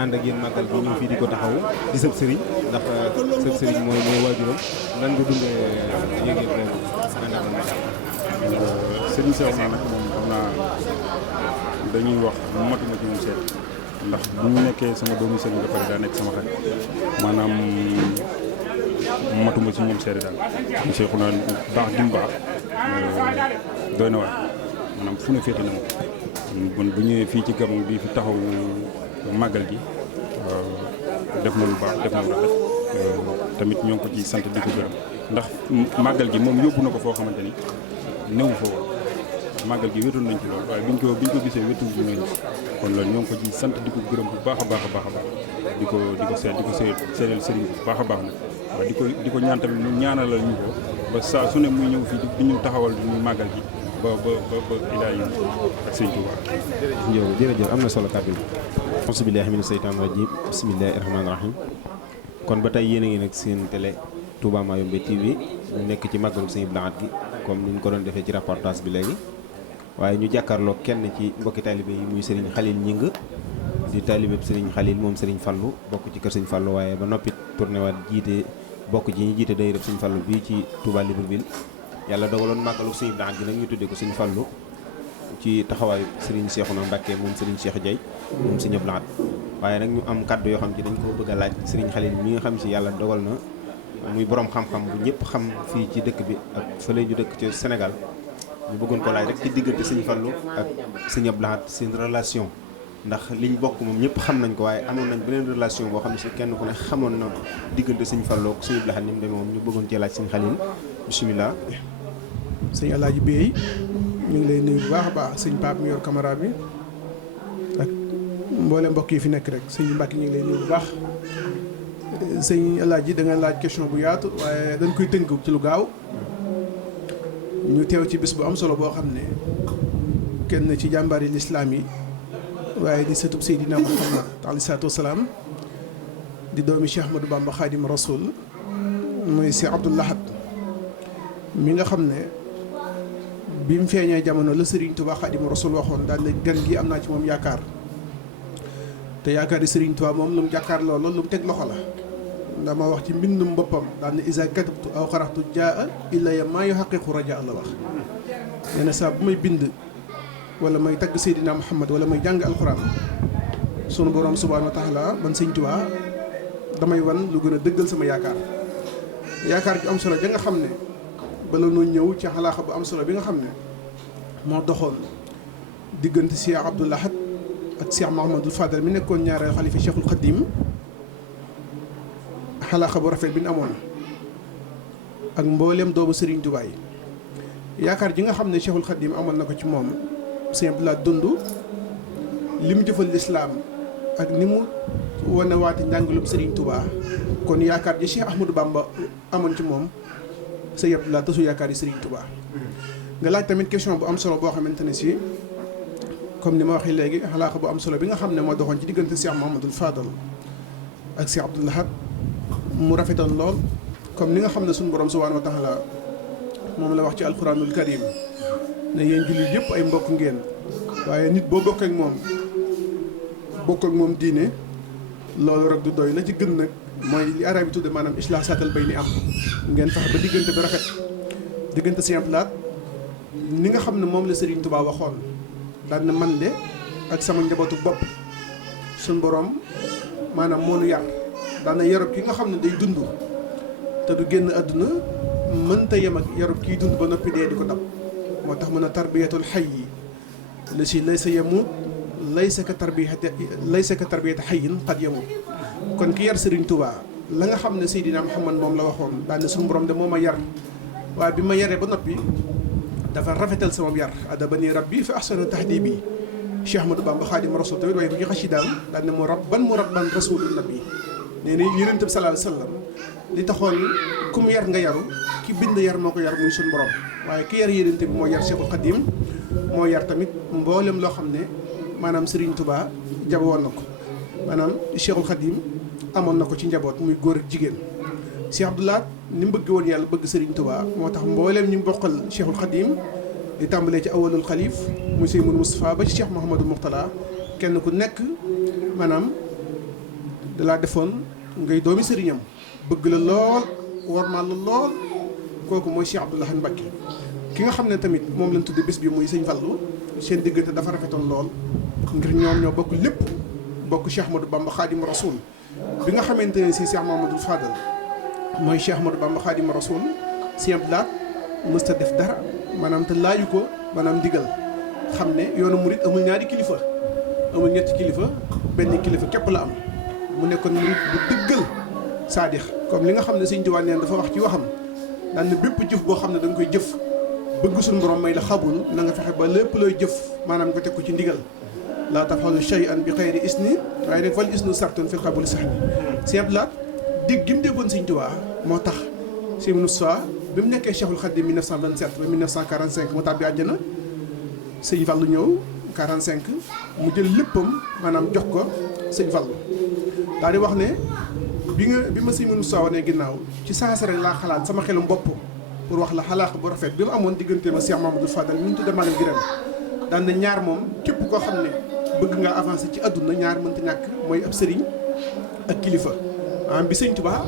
ànd ak yéen màggal bi ñëw fii di ko taxawu di sëb Serigne ndax sëb Serigne mooy waajuram lan nga dundee yëg-yëg boobu ànd ak màggal. Serigne Cheikhouna nag moom xam naa dañuy wax matuma ci moom seet ndax bu mu nekkee sama doomu sëriñ ba pare daa nekk sama xarit maanaam matuma ci moom seede daal Cheikhouna baax gi mu baax doy na waar maanaam fu ne féete na ma bon bu ñëwee fii ci Gabon bi fi taxaw màggal gi def na lu baax def na lu rafet tamit ñoo ngi ko ci sant di ko gërëm ndax màggal gi moom yóbbu na ko foo xamante ni newu fa woon màggal gi wéetoon nañ ci loolu waaye biñ ko gisee wéetu nañ kon loolu ñoo ngi ko ci sant di ko gërëm bu baax a baax a baax a baax di ko seedeel sëriñ bu baax a baax nag waaw di ko ñaan tamit ñu ñaanalal ñu ko ba saa su ne muy ñëw fii di ñu taxawal ñu màggal gi ba ilaa yi ak sëñ Tuubaa. jërëjëf am na solo kàddu gi. auzu billaahi mina seytaani rajiim bismillaahi rahmaani rahiim. kon ba tey yéen a ngi nag seen télé Touba Mayumbe TV ñu nekk ci màggalu Sëñ Abdou Lahad gi comme ni ñu ko doon defee ci reportage bi léegi waaye ñu jàkkaarloo kenn ci mbokki taalibe yi muy Serigne Khalil Ñing di taalibe Serigne Khalil moom Serigne Fallou bokk ci kër Serigne Fallou waaye ba noppi tourné waat jiite bokk ci ñi jiite daayira Serigne Fallou bii ci Touba Libreville. yàlla dogaloon màggalu Sëñ Abdou Lahad gi nag ñu tuddee ko Serigne Fallou ci taxawaayu Serigne Cheikhouna Mbacké moom Serigne Cheikh Dieye moom Sëñ Abdou Lahad waaye nag ñu am kàddu yoo xam ci dañ ko bëgg a laaj Serigne Khalil mi nga xam si yàlla dogal na muy borom xam-xam bu ñëpp xam fii ci dëkk bi ak fële ñu dëkk ci Sénégal ñu bëggoon ko laaj rek ci diggante Sëñ Fallou ak Sëñ Abdou Lahad seen relation ndax liñ bokk moom ñëpp xam nañ ko waaye amoon nañ beneen relation boo xam ne si kenn ku ne xamoon na diggante Sëñ Fallou ak Sëñ Abdou Lahad ni mu demee moom ñu bëggoon cee laaj Sëñ Khalil bisimilah. sëñ Alaaji Bey ñu ngi lay nuyu bu baax a baax sëñ Pape mi yor caméra bi ak mboole mbokk yi fi nekk rek sëñ Mbacke ñu ngi lay nuyu bu baax sëñ Alaaji da nga laaj question bu yaatu waaye dañ koy tënk ci lu gaaw ñu teew ci bis bu am solo boo xam ne kenn ci jàmbaari lislaam yi waaye di sëtub Seydina Muhammad alayhi salaatu wasalaam di doomi Cheikh Ahmadou Bamba Khadim Rasoul mooy Cheikh Abdou Lahad mi nga xam ne bi mu feeñee jamono la Serigne Touba Khadim Rasoul waxoon daal ne gan gi am naa ci moom yaakaar te yaakaar di Serigne Touba moom lu mu jàkkaar loolu lu mu teg loxo la dama wax ci mbindum boppam daal ne isa katabtu aw xaraxtu jaa illaya maa yuhaqiqu raja la wax nee na saa bu may bind wala may tagg Seydina Muhammad wala may jàng alxuraan sunu borom subhaanahu wa taala man Sëñ Touba damay wan lu gën a dëggal sama yaakaar ju am solo ja nga xam ne bala noo ñëw ci xalaaxa bu am solo bi nga xam ne moo doxoon diggante Cheikh Abdou Lahad ak Cheikh Mahamadou Fadal mi nekkoon ñaareelu xalifa Cheikhul Khadim xalaaxa bu rafet bi ñu amoon ak mbooleem doomu Serigne Touba yi yaakaar ji nga xam ne Cheikhul Khadim amoon na ko ci moom Sëñ Abdou Lahad dund li mu jëfal lislaam ak ni mu wane waati njàngalum Serigne Touba kon yaakaar ji Cheikh Ahmadou Bamba amoon ci moom Sëñ Abdou Lahad tasu yaakaar yi Serigne Touba. nga laaj tamit question bu am solo boo xamante ne si comme ni ma waxee léegi xalaaxa bu am solo bi nga xam ne moo doxoon ci diggante Cheikh Mahamadou Fadal ak Cheikh Abdou Lahad mu rafetoon lool comme ni nga xam ne suñu borom subhaanahu wa taala moom la wax ci alquranul karim ne yéen jullit yëpp ay mbokk ngeen waaye nit boo bokk ak moom diine loolu rek du doy la ci gën nag mooy li arab yi tudde maanaam islah saatal bay ni am ngeen fexe ba diggante bi rafet diggante Sëñ Abdou Lahad ni nga xam ne moom la Serigne Touba waxoon daan na man de ak sama njabootu bopp suñ borom maanaam moo nu yar daan na yarub ki nga xam ne day dund te du génn àdduna mënta yem ak yarub kiy dund ba noppi dee di ko dab moo tax mën a tarbiyatul hayyi la si laysa yamut laysa ka tarbiyati hayyin qad yamut kon ki yar Serigne Touba la nga xam ne Seydina Muhammad moom la waxoon daan na suñu borom de moo ma yar waaye bi ma yaree ba noppi dafa rafetal sama yar adabani rabbi fa ahsana tahdibi Cheikh Ahmadou Bamba Khadim Rasoul tamit waaye bu ñu xasidaam daan ne mu rabban rasulun nabi nee na Yonent bi sallallahu alayhi wa sallam li taxoon ku mu yar nga yaru ki bind yar moo ko yar muy suñu borom waaye ki yar Yonent bi moo yar Cheikhul Khadim moo yar tamit mboolem loo xam ne maanaam Serigne Touba jaboon na ko maanaam Cheikhul Khadim amoon na ko ci njaboot muy góor ak jigéen Cheikh Abdou Lahad ni mu bëgg woon yàlla bëgg Serigne Touba moo tax mbooleem ñu bokkal Cheikhul Khadim di tàmbalee ci awalul xalif muy Seymour Moustapha ba ci Cheikh Mouhamadou Mourtala kenn ku nekk maanaam dalaa defoon ngay doomi sëriñam bëgg la lool wormaal la lool kooku mooy Cheikh Abdou Lahad Mbacké ki nga xam ne tamit moom lañ tudde bés bi muy Sëñ Fallu seen diggante dafa rafetoon lool ngir ñoom ñoo bokk lépp bokk Cheikh Ahmadou Bamba Khadim Rasoul bi nga xamante ne si Cheikh Mahamadou Fadal mooy Cheikh Ahmadou Bamba Khadim Rasoul Sëñ Abdou Lahad mësta def dara maanaam te laaju ko maanaam digal xam ne yoonu murit amul ñaari kilifa amul ñetti kilifa benn kilifa képp la am mu nekkoon murit bu dëggal saadix comme li nga xam ne Sëñ Tuubaa neen dafa wax ci waxam daan ne bépp jëf boo xam ne da nga koy jëf bëgg suñu borom may la xabul na nga fexe ba lépp looy jëf maanaam nga teg ko ci ndigal laa taf'alu shay'an bi xayri isni waaye nag fal isnu sartun fil xabuli sax bi Sëñ Abdou Lahad dégg gi mu déggoon Sëñ Tuubaa moo tax Sëñ Moussa bi mu nekkee Cheikhul Khadim 1927 ba 1945 mu tàbbi àjjana Sëñ Fallu ñëw 45 mu jël léppam maanaam jox ko Sëñ Fallu daal di wax ne bi ma Sëñ Moussa wane ginnaaw ci saasa rek laa xalaat sama xelum bopp pour wax la xalaat bu rafet bi mu amoon diggante ma Cheikh Mamadou Fadal mi ñu tudde Magal Giram daan na ñaar moom képp koo xam ne bëgg ngaa avancer ci àdduna ñaar mënta ñàkk mooy ab sëriñ ak kilifa bi Sëñ Touba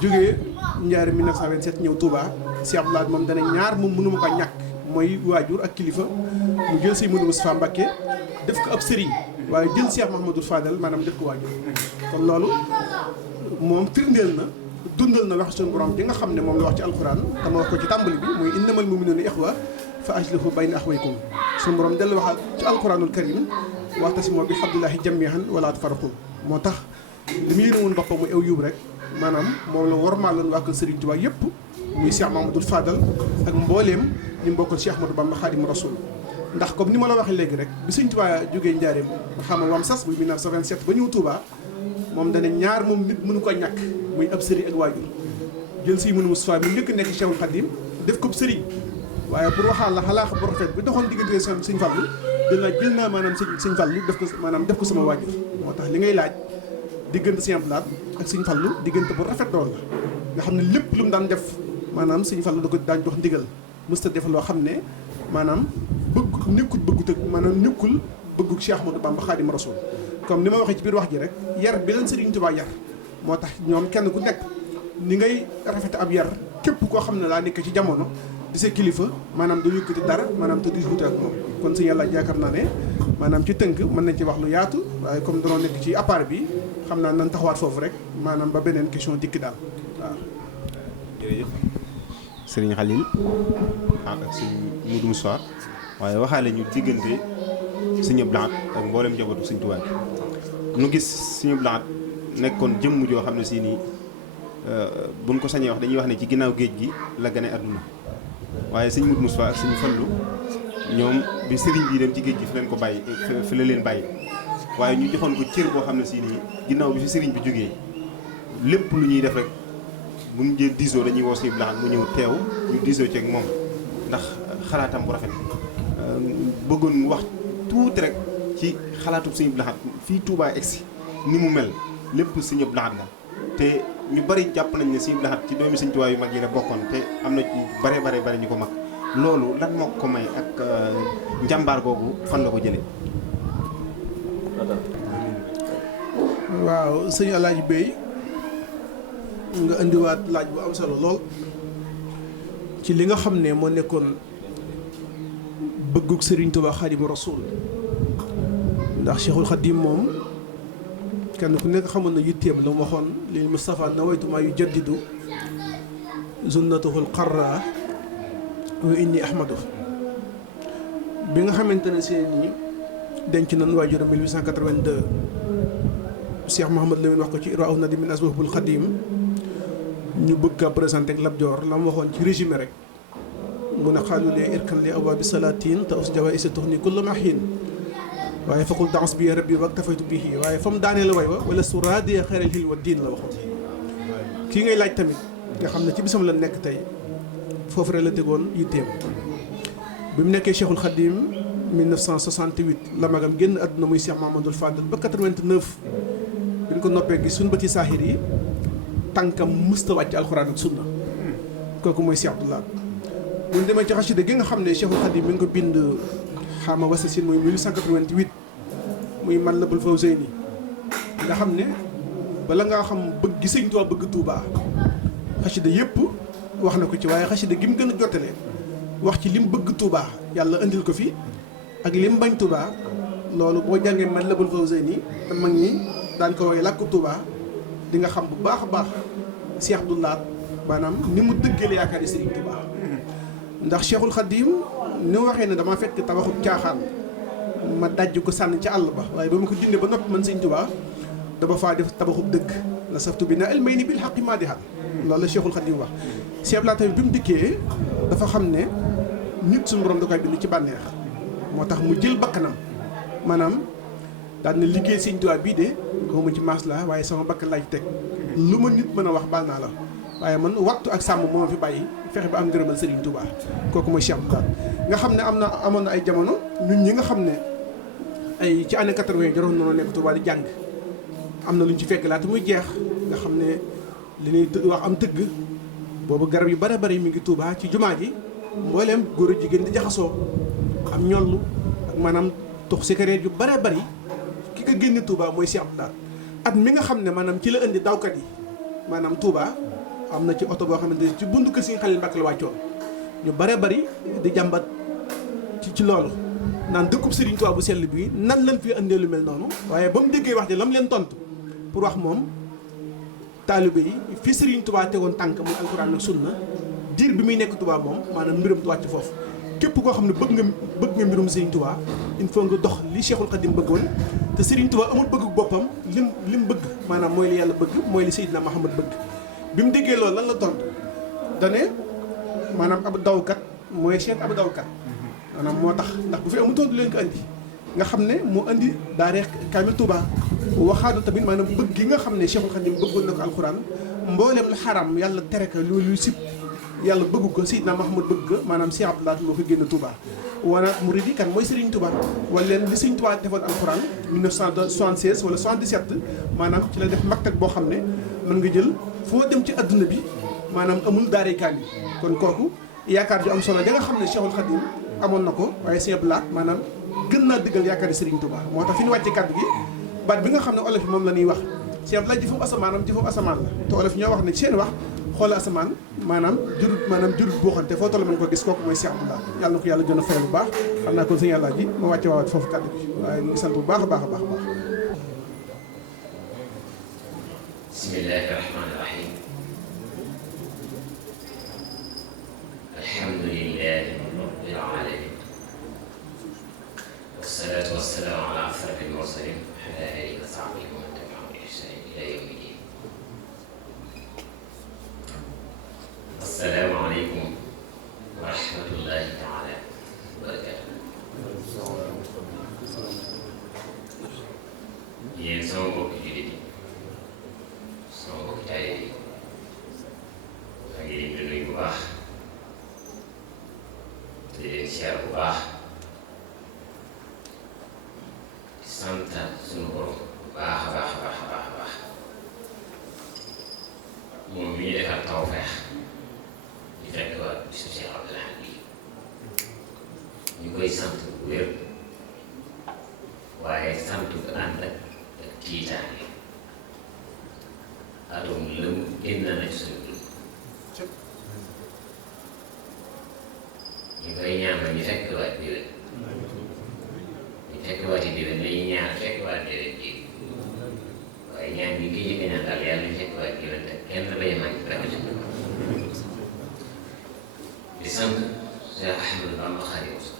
jógee Njaaréem 1927 ñëw Touba Cheikh Abdou Lahad moom dana ñaar moom mënuma ko ñàkk mooy waajur ak kilifa mu jël Sëñ Modou Moustapha Mbacké def ko ab sëriñ waaye jël Cheikh Mahamadou Fadal maanaam def ko waajur kon loolu moom firndeel na dundal na wax suñu borom di nga xam ne moom la wax ci alxuraan dama wax ko ci tàmbali bi mooy innamal mu'minuuna ixwa fa aslihu bayna axwaykum suñu borom dellu waxal ci alxuraanul karim wa'tasimu bi hablillahi jamii'an wa laa tafarraqu moo tax li mu yéene woon boppam muy aw yiw rek maanaam moom la warmaaloon waa kër Serigne Touba yëpp muy Cheikh Mamadou Fadal ak mbooleem ñu bokkal Cheikh Ahmadou Bamba Xaadimu Rasuul ndax comme ni ma la waxee léegi rek bi Serigne Touba jógee Njaaréem xam nga wam sas muy 1927 ba ñëw Touba moom dana ñaar moom nit mënu ko ñàkk muy ab sëriñ ak waajur jël Sëñ Modou Moustapha mi njëkk nekk Cheikhul Khadim def ko sëriñ waaye pour waxaal la xalaax bu rafet bi doxoon diggante Sëñ Fallu dina jël naa maanaam Sëñ Fallu def ko sama waajur moo tax li ngay laaj diggante Sëñ Abdou Lahad ak Sëñ Fallu diggante bu rafet doon la nga xam ne lépp lu mu daan def maanaam Sëñ Fallu da ko daan jox ndigal mësta def loo xam ne maanaam nekkul bëggug Cheikh Ahmadou Bamba Xaadimu Rasuul comme ni ma waxee ci biir wax ji rek yar bi leen Sëriñ Tuubaa yar moo tax ñoom kenn ku nekk ni ngay rafete ab yar képp koo xam ne daa nekk ci jamono di sa kilifa maanaam du yëkkati dara maanaam te di wuute ak moom kon Sëñ Yàlla yaakaar naa ne maanaam ci tënk mën nañ ci wax lu yaatu waaye comme danoo nekk ci appareil bi xam naa nañ taxawaat foofu rek maanaam ba beneen question dikk daal waaw. jërëjëf Serigne Khalil ak Sëñ Modou Moussa waaye waxaale ñu diggante Sëñ Abdou Lahad ak mboolem njabootu Sëñ Tuubaa nu gis Sëñ Abdou Lahad nekkoon jëmm joo xam ne si nii buñ ko sañee wax dañuy wax ne ci ginnaaw géej gi la gane àdduna waaye Sëñ Modou Moussa ak Sëñ Fallu ñoom bi sëriñ bii dem ci géej gi fi leen ko bàyyi fi la leen bàyyi waaye ñu joxoon ko cër boo xam ne si nii ginnaaw bi fi sëriñ bi jógee lépp lu ñuy def rek bu ñu jël diisoo dañuy woo Sëñ Abdou Lahad mu ñëw teew ñu diisoo ci ak moom ndax xalaatam bu rafet bëggoon wax tuuti rek ci xalaatu Sëñ Abdou Lahad fii Touba egsi ni mu mel lépp Sëñ Abdou Lahad la te ñu bari jàpp nañ ne Sëñ Abdou Lahad ci doomi Sëñ Tuubaa yu mag yi la bokkoon te am na ñu bare ñu ko mag loolu lan moo ko may ak njàmbaar googu fan la ko jëlee. waaw sëñ Alaaji Bey nga indiwaat laaj bu am solo lool ci li nga xam ne moo nekkoon bëggug Serigne Touba Xaadimu Rasuul ndax Cheikhul Khadim moom kenn ku nekk xamoon na yitteem la mu waxoon lil Mustafa nawaytu maa yujaddidu sunnatuhul qarra wa inni ahmadu bi nga xamante ne seen ñi denc nañ waajuram 1882 Cheikh Mouhamad Lamine wax ko ci Irwaa Nadim min Asbabul Khadim ñu bëgg a présenté ak Lat Joor la mu waxoon ci résumé rek mun a xaalu lee irkan li abwaabi salaatin te us jawa isa tuxni kulla ma xiin waaye faqul dans bi rabbi wak tafaytu bihi waaye fa mu daanee la way wa wala su raadiya xeeral xil wa diin la waxoon kii ngay laaj tamit nga xam ne ci bisam la nekk tey foofu rek la tegoon yitteem bi mu nekkee Cheikhul Khadim 1968 la magam génn àdduna muy Cheikh Mamadou Fadal ba 89 bi ñu ko noppee gis suñu bëti saaxir yi tànkam mësta wàcc alxuraan ak sunna kooku mooy Cheikh Abdou Lahad bu ñu demee ci xasida gi nga xam ne Cheikhul Khadim mi ngi ko bind xaama wasasin muy 1888 muy Matlabul Fawzayni nga xam ne bala ngaa xam bëgg gi Sëñ Tuubaa bëgg Tuubaa xasida yëpp wax na ko ci waaye xasida gi mu gën a jottale wax ci lim bëgg Tuubaa yàlla indil ko fi ak lim bañ Tuubaa loolu boo jàngee Matlabul Fawzayni te mag ñi daan ko woy làkku Tuubaa di nga xam bu baax a baax Cheikh Abdou Lahad maanaam ni mu dëggale yaakaar yi Sëriñ Tuubaa ndax Cheikhul Khadim ni waxee ne damaa fekk tabaxub caaxaan ma dajj ko sànni ci àll ba waaye ba ma ko dindee ba noppi man Sëriñ Tuubaa dama faa def tabaxub dëgg la saftu bi na almayni bil haqqi maadihan loolu la Cheikhul Khadim wax Cheikh Abdou Lahad tamit bi mu dikkee dafa xam ne nit suñu borom da koy bind ci bànneex moo tax mu jël bakkanam maanaam daal na liggéey Sëñ Tuubaa bii de xaw ma ci maas la waaye sama bakkan laaj teg lu ma nit mën a wax baal naa la waaye man wattu ak sàmm moo ma fi bàyyi fexe ba am ngërëmal Serigne Touba kooku mooy Cheikh Abdou Lahad nga xam ne amoon na ay jamono ñun ñi nga xam ne ay ci année 80 jaroon nañoo nekk Touba di jàng am na lu ñu ci fekk laata muy jeex nga xam ne li ñuy wax am tëgg boobu garab yu bare bare mi ngi Touba ci jumaa ji mbooleem góor a jigéen di jaxasoo am ñollu ak maanaam tux cigarette yu bare bari ki ko génne Touba mooy Cheikh Abdou Lahad at mi nga xam ne maanaam ci la indi dawkat yi maanaam Touba am na ci oto boo xamante ne ci buntu kër Sëriñ Xalil Mbàkke la wàccoon ñu bare bari di jàmbat ci loolu naan dëkkub Sëriñ Touba bu sell bii nan lañ fi indee lu mel noonu waaye ba mu déggee wax ji lam leen tontu pour wax moom taalibe yi fi Sëriñ Touba tegoon tànk muy alxuraan ak sunna diir bi muy nekk Touba moom maanaam mbiram du wàcc foofu képp koo xam ne bëgg nga mbirum Sëriñ Touba il faut nga dox li Cheikhul Khadim bëggoon te Sëriñ Touba amul bëgg boppam lim bëgg maanaam mooy li yàlla bëgg mooy li Seydina Muhammad bëgg bi mu déggee loolu lan la tontu dane maanaam ab dawkat mooy Cheikh ab dawkat maanaam moo tax ndax bu fi amutoon du leen ko andi nga xam ne moo andi daare kaamil Touba waxaadu tamit maanaam bëgg gi nga xam ne Cheikhul Khadim bëggoon na ko alxuraan mboolem lu xaram yàlla tere ko lu sib yàlla bëgg ko Seydina Muhammad bëgg ko maanaam Cheikh Abdou Lahad moo ko génn Touba wana murid yi kan mooy Serigne Touba wala leen li Serigne Touba defoon alxuraan 1976 wala 77 maanaam ci la def maktab boo xam ne mën nga jël foo dem ci adduna bi maanaam amul daaree kaamil kon kooku yaakaar ju am solo da nga xam ne Cheikhul Khadim amoon na ko waaye Sëñ Abdou Lahad maanaam gën naa dëggal yaakaar Serigne Touba moo tax fi ñu wàcce kàddu gi baat bi nga xam ne olof yi moom la ñuy wax Sëñ Abdou Lahad jëfum asamaanam jëfum asamaan la te olof ñoo wax ne ci seen wax xool asamaan maanaam jurut boo xante foo toll mën ko gis kooku mooy Cheikh Abdou Lahad yàlla na ko yàlla gën a fay bu baax xam naa kon sëñ yàlla ji ma wàcce waawaat foofu kàddu gi waaye ñu ngi sant bu baax a baax a baax a baax bismillahi rahmaani rahim alhamdulillahi rabbil alamin wassalatu wassalamu ala ashrafil mursalin wa ala alihi wa sahbihi wa man tabi'ahum bi ihsanin ila yawmi din assalaamu aleykum wa rahmatullahi taala wa barakatuh yéen sama mbokki jullit yi sama mbokki taalibe yi maa ngi leen di nuyu bu baax di leen siyaar bu baax di sant suñu borom bu baax a baax a baax a baax a baax moom mi ñu defal tawfeex ñu fekk waa bisu Cheikh Abdou Lahad bi ñu koy sant bu wér waaye sant bu ànd ak tiitaange atum lëm génn na ci suñu dund ñu koy ñaan ñu fekk waat déwén ñu fekk waati déwén dañuy ñaan fekk waat déwén ji waaye ñaan bi ngi jëkk ñaan daal yàlla ñu fekk waat déwén te kenn bañ a manqué dara ci di sant Cheikh Ahmadou Bamba Khadimu Rasul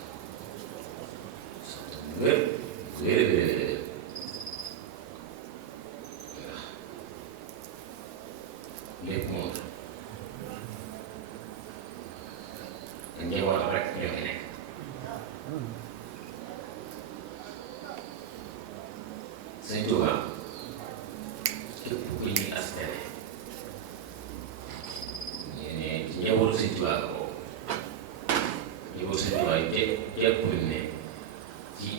sant bu wér wér wér wér lépp moom la njabootam rek ñoo fi nekk Sëñ Tuuba képp ku ñuy askane ñu ne njabootu Sëñ Tuuba la boobu njabootu Sëñ Tuuba jàppuñ ne ci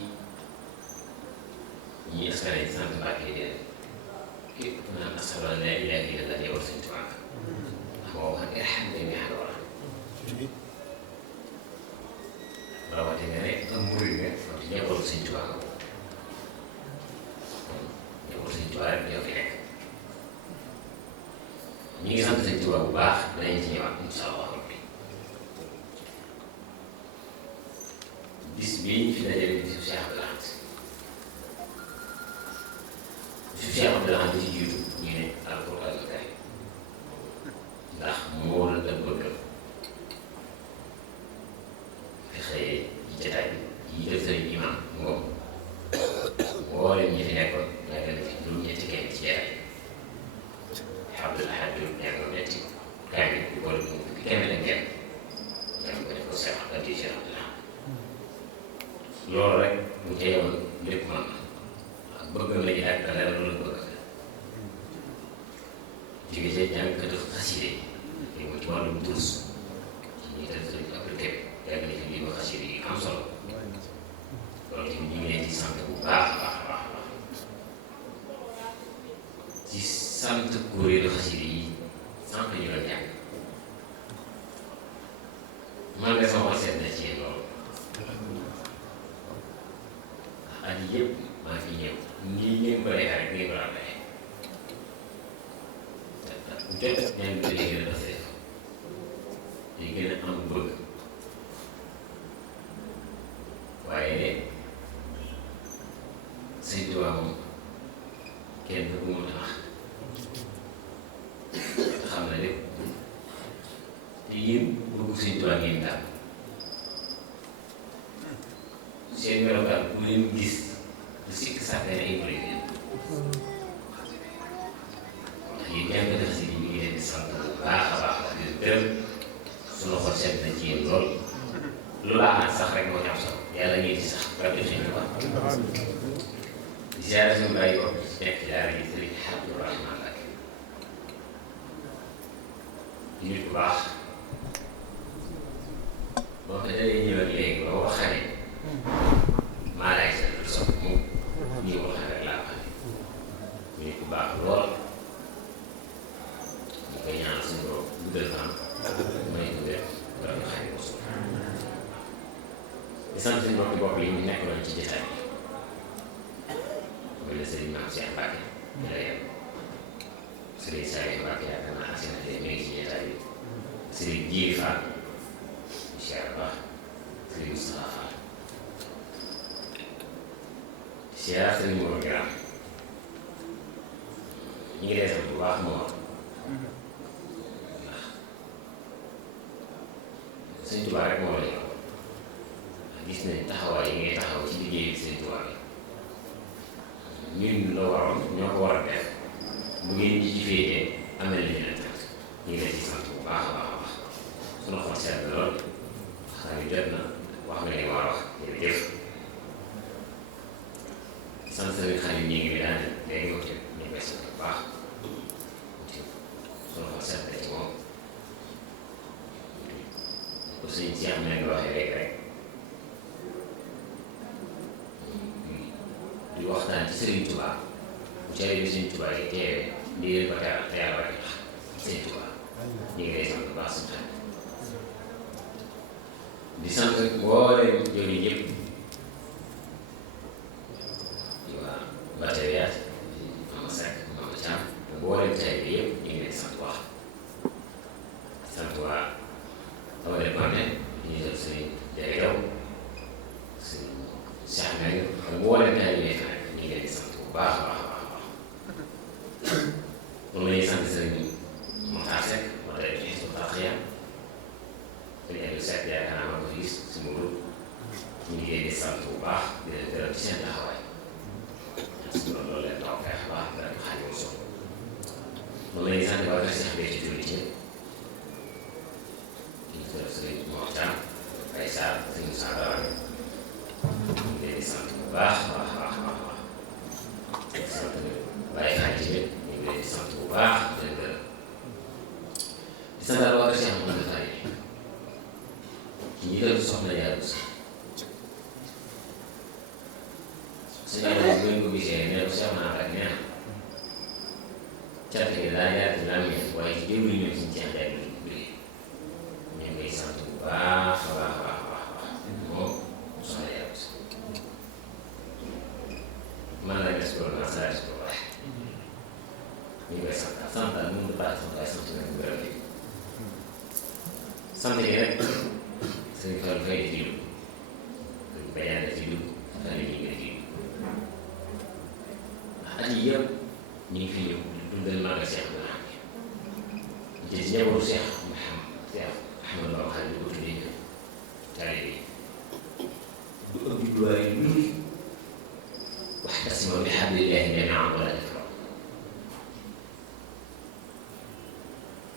ñi askane ci sant Mbàkke di leen képp ku naan ashhadu an laa ilaaha illallaah njabootu Sëñ Tuuba ndax moo wax irham jamii'al waraa rawatina ne am murid nga ci njabootu Sëñ Tuuba nga kon njabootu Sëñ Tuuba rek ñoo fi nekk ñi ngi sant Sëñ Tuuba bu baax danañ ci ñëwaat insha Allah rabbi bis bii ñu fi dajale bisu Cheikh Abdou Lahad bisu Cheikh Abdou Lahad ci jiitu ñu ne alquranul karim ndax moo la da bëgg xëyee ci jataay bi yi def sëriñ imam ngoom mboolem ñi fi nekkoon yàgg na fi juróom-ñetti kenn ci jataay Abdou Lahad Diop ñaan nga metti kaay bi boole bu kenn la kenn ñaan ko def ko Cheikh Adi Cheikh loolu rek bu ca yemoon lépp man ak bëggam la ñu ak dara loolu bëgg jóge ca jàngkatu xaside yi mu ci wàllum durus ci ñi def sëriñ appliqué yàgg na ci lii ba xaside yi am solo loolu tamit ñu ngi leen ci sant bu baax a baax a baax ci sant kuréelu xaside yi sant ñu la jàng man de sama xol seet na ci yéen loolu at yii yëpp maa fi ñëw nii ngeen ko defee rek ngeen ko daan defee jot ñaan bi day gën a def day gën a am bëgg waaye Sëñ Tuubaa moom kenn du ko mën a nax te xam na lépp te yéen bëgg Sëñ Tuubaa ngeen daal seen melokaan bu leen gis lu sikk sàkk ay impliqué yéen jàngale si ñu ngi leen di sant bu baax a baax di gërëm suñu xol seet na ci yéen lool lu laa sax rek moo ci am solo yàlla ñuy di sax ba def seen tubaab di ziare suñu bàyyi ko nekk ci daara ji sëriñ Abdou Rahman ak nit bu baax boo ko dalee ñëw ak léegi ba ko xamee maa laay seet lu sopp moom ñii ko xam rek laa xam nit bu baax lool ñu koy ñaan suñu borom guddal fan may ko wér wala ñu xañ ko suuf di sant suñu mbokki bopp yi ñu nekkoon ci jotaay bi mooy la sëriñ Maam Cheikh Mbacke ñu la yem sëriñ Saliou Mbacke yaakaar naa actionnaire mi ngi ci jotaay bi sëriñ Jiiri Fall Cheikh Ba sëriñ Moustapha Fall Cheikh sëriñ Mor Gram ñu ngi lay sant bu baax moo ndax Sëñ Tuubaa rek moo la yor gis nañ taxawaay yi ngay taxaw ci liggéey Sëñ Tuubaa bi ñun la waroon ñoo ko war a def bu ngeen ji ci féetee am na li ñu leen sant ñu ngi leen di sant bu baax a baax a baax suñu xol seet na lool xam ne jot na wax nga li ma war a wax jërëjëf sant sëriñ Xalim ñi ngi daan léegi ñu ngi koy sant bu baax suñu xol seet na ci moom ko sëñ Cheikh ma nga waxee léegi rek di waxtaan ci Sëriñ Tuubaa bu cere bi Sëriñ Tuubaa yi teewee lii ba teral te yàlla rek tax Sëriñ Tuubaa ñu ngi lay sant bu baax suñu xarit di sant mbooleem jëwriñ yëpp di waa Batariat Mama Seck Mama Thiam mbooleem tay bi yëpp ñu ngi lay sant bu baax di sant waa Amady Konte ñu ngi def Sëriñ Jalle Jaw Sëriñ Cheikh Mbengue ak mbooleem tay bi nekk nag ñu ngi leen di sant bu baax a baax a baax a baax moom la ñuy sant Sëriñ Mokhtar Seck moo day def Hizbut Tarqiyyah Sëriñ Aliou Seck yaakaar naa ma ko gis suñu groupe ñu ngi leen di sant bu baax di leen gërëm ci seen taxawaay suñu loolu leen taw feex baax dara ko xaaj moom moom la ñuy sant waa kër Cheikh Béthio Thioune ci ñu gërëm Sëriñ Mokhtar Baye Sarr Sëriñ Moussa Dramé ñu ngi leen di sant bu baax a baax a baax a baax di sant Baye Xaaj tamit ñu ngi leen di sant bu baax di leen gërëm di sant waa kër Cheikh Mouhamadou Fari ci njiital soxna Yaaru Si sëñ Aliou bu ngeen ko gisee ne ko Cheikh naa rek nee na cant gi daa jaar ci làmmiñ waaye ci jëwri ñoom suñu Cheikh Jaay bi ñu ngi koy sant bu baax a baax a baax a baax moom soxna Yaaru Si man la des ko naa sa des ko waaye ñu ngi koy sant daal mënut a baax sant waaye sant nañ ko gërëm yi sant yi rek sëñ Fall Faye di dugg sëñ Bayaan di dugg xale yi ñu ngi di ndax at yii yëpp ñu ngi fi ñëw dundal Magal Cheikh Ibrahima ñu ci njabootu Cheikh Ahmadou Bamba Xaadimu di ko tuddee ñu taalibe yi du ëpp jubluwaay lu dul wa'tasimu bi hablillahi jamii'an wa laa tafarraqu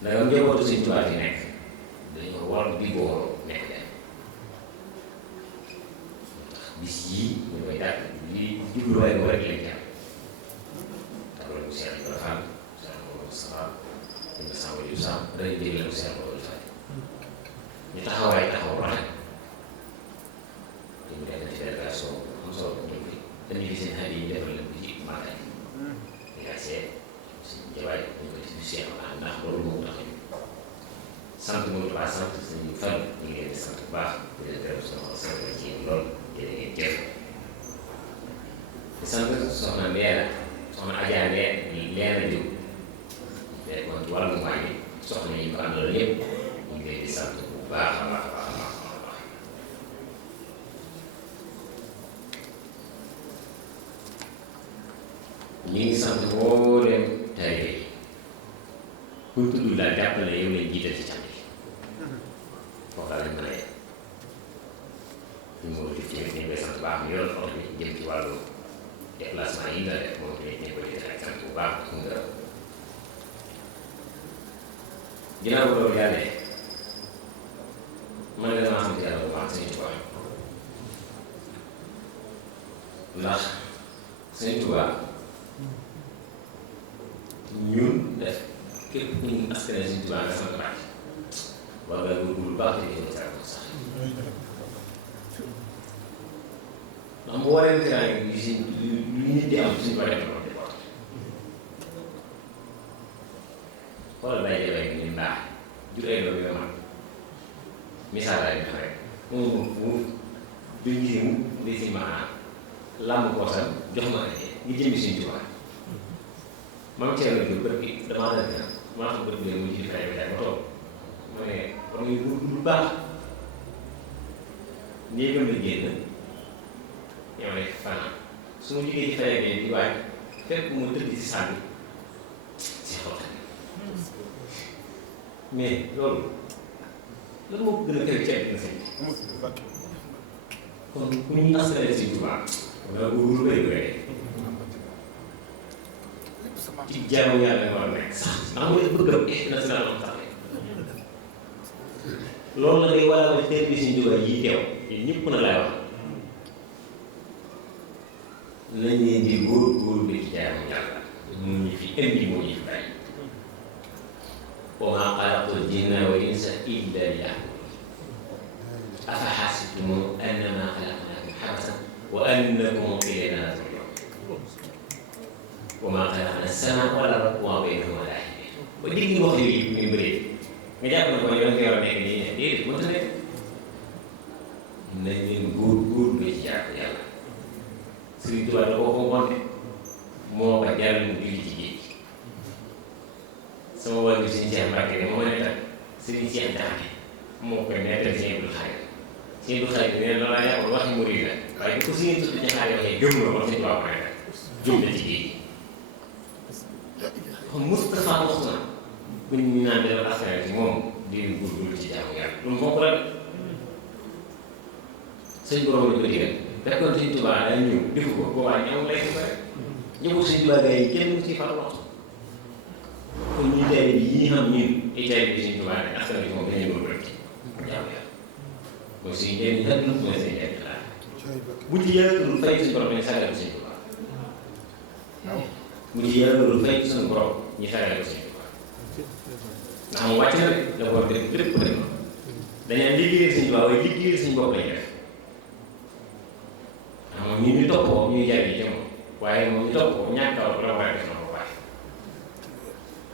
ndax njabootu Sëñ Tuubaa yi nekk dañoo war di booloo nekk leen bis yii ñu koy dàq lii jubluwaay boobu rek lañ ci am taxawal bu Cheikh Ibrahima Fall Cheikh Mamadou Moustapha sëñ Samba Diouf Samb dañuy déglu bu Cheikh Mamadou Fall ñu taxawaay taxaw ba nag dañu dem ci délégation am solo ñu ngi dañuy gis seen xarit yi ñu defal leen ko ci màggal yi nga seet suñu jawaay ñu ko ci Cheikh ndax loolu moo tax sant mu baax sant suñu fan ñu ngi leen di sant bu baax di leen gërëm soxna sant ci lool yéen ngeen jëf di sant soxna Leena soxna Adja Leena Diop te kon ci wàllu mbaa mi soxna yi ko àndal yëpp ñu ngi leen di sant bu baax a baax a baax a baax a baax ñu ngi sant mbooleem taalibe yi kuy tudd laa jàpp ne yow lañ jiital ci cant yi foofu daal lañ mën a yem ñu ngi ko def ci ñu koy sant bu baax ñu yoroon oto bi jëm ci wàllu déplacement yi nga def moom tamit ñu koy def ak sant bu baax ak ngërëm ginnaaw bu loolu yàlla man de damaa sant yàlla bu baax Sëñ Tuubaa ndax Sëñ Tuubaa ñun def képp ku ñu askanee Sëñ Tuubaa nga sant baax war nga góorgóorlu baax te jëm sax ndax mu waree teraanga gi si lu nit di am suñu ko def moom di porte xoolal bay jabay bi ñu baax jur ay doom yoo mag misaal laay def rek mu duñ gis mu di si maanaam làmb koosam jox ma ngi jëmbi Sëñ Tuubaa mam Thierno Diop bët bi damaa dal dina maa xam bët bi mu ji fay ba toog ma ne war nga lu baax néegam la génn yow rek fanaan su ma jógee ci fayee bi di waaj fekk mu tëdd si sànni si xaw mais loolu lan moo ko gën a kawe ceeb na sëñ kon ku ñuy askanale Sëñ Tuubaa wala lu bëri bëri ci jaamu yàlla nga war a nekk sax ndax mooy bëggam national am sax loolu la ngay war a wax teel bi Sëñ Tuubaa yi teew ñëpp na laay wax nañ leen di góor bi ci jaamu yàlla mu ñu fi indi moo ñu fi bàyyi wa maa xalaqtul jinna wal insa illa liya'budun afa xasibtum annamaa xalaqnaakum abasan wa annakum ilaynaa laa turja'uun wa maa xalaqnaa as-samaa'a wal arda wa maa baynahumaa laa'ibiin ba dégg wax yooyu ñu bëree nga jàpp ne kon yow nga war a nekk nii ne déedéet mënta nekk nañ leen góor bi ci jaamu yàlla Sëriñ Tuubaa da koo ko monte moo ko jaral mu julli ci géej sama wàllu Sëriñ Cheikh Mbacke de moo ma nettal Sëriñ Cheikh Jaxate moo koy nettal Sëriñ Abdul Xaadir Sëriñ Abdul Xaadir nee na loolu laa yàqul waxi murid la waaye bu ko Sëriñ tudd ci xaalis waxee gëm la wax Sëriñ Tuubaa ko nettal jum na ci géej kon Moustapha wax na bu ñu naan delloo askan ci moom di góorgóorlu ci jaamu yàlla lu mu fonk la sëñ borom la ko digal fekkoon Sëñ Tuubaa daa ñëw defu ko boobaa ñëw lay def rek ñëw Sëñ Tuubaa gars yi kenn ci far waxtu kon ñu tey yi xam ñun itali bi Sëñ Tuubaa ne askan bi moom dañuy doon rek jaamu yàlla mooy suñu njëriñ lan la mooy seen njëriñ laa buñ ci yàggalul fay suñu borom ñu sagal Sëñ Tuubaa buñ ci yàggalul fay suñu borom ñu sagal Sëñ Tuubaa ndax mu wàcc na rek dafa war def lépp def na dañaa liggéeyal Sëñ Tuubaa waaye liggéeyal suñu bopp lañu def moom ñun ñu toppoo ñuy jariñ ci moom waaye moom ñu toppoo ñàkk a la war a def na ko waaye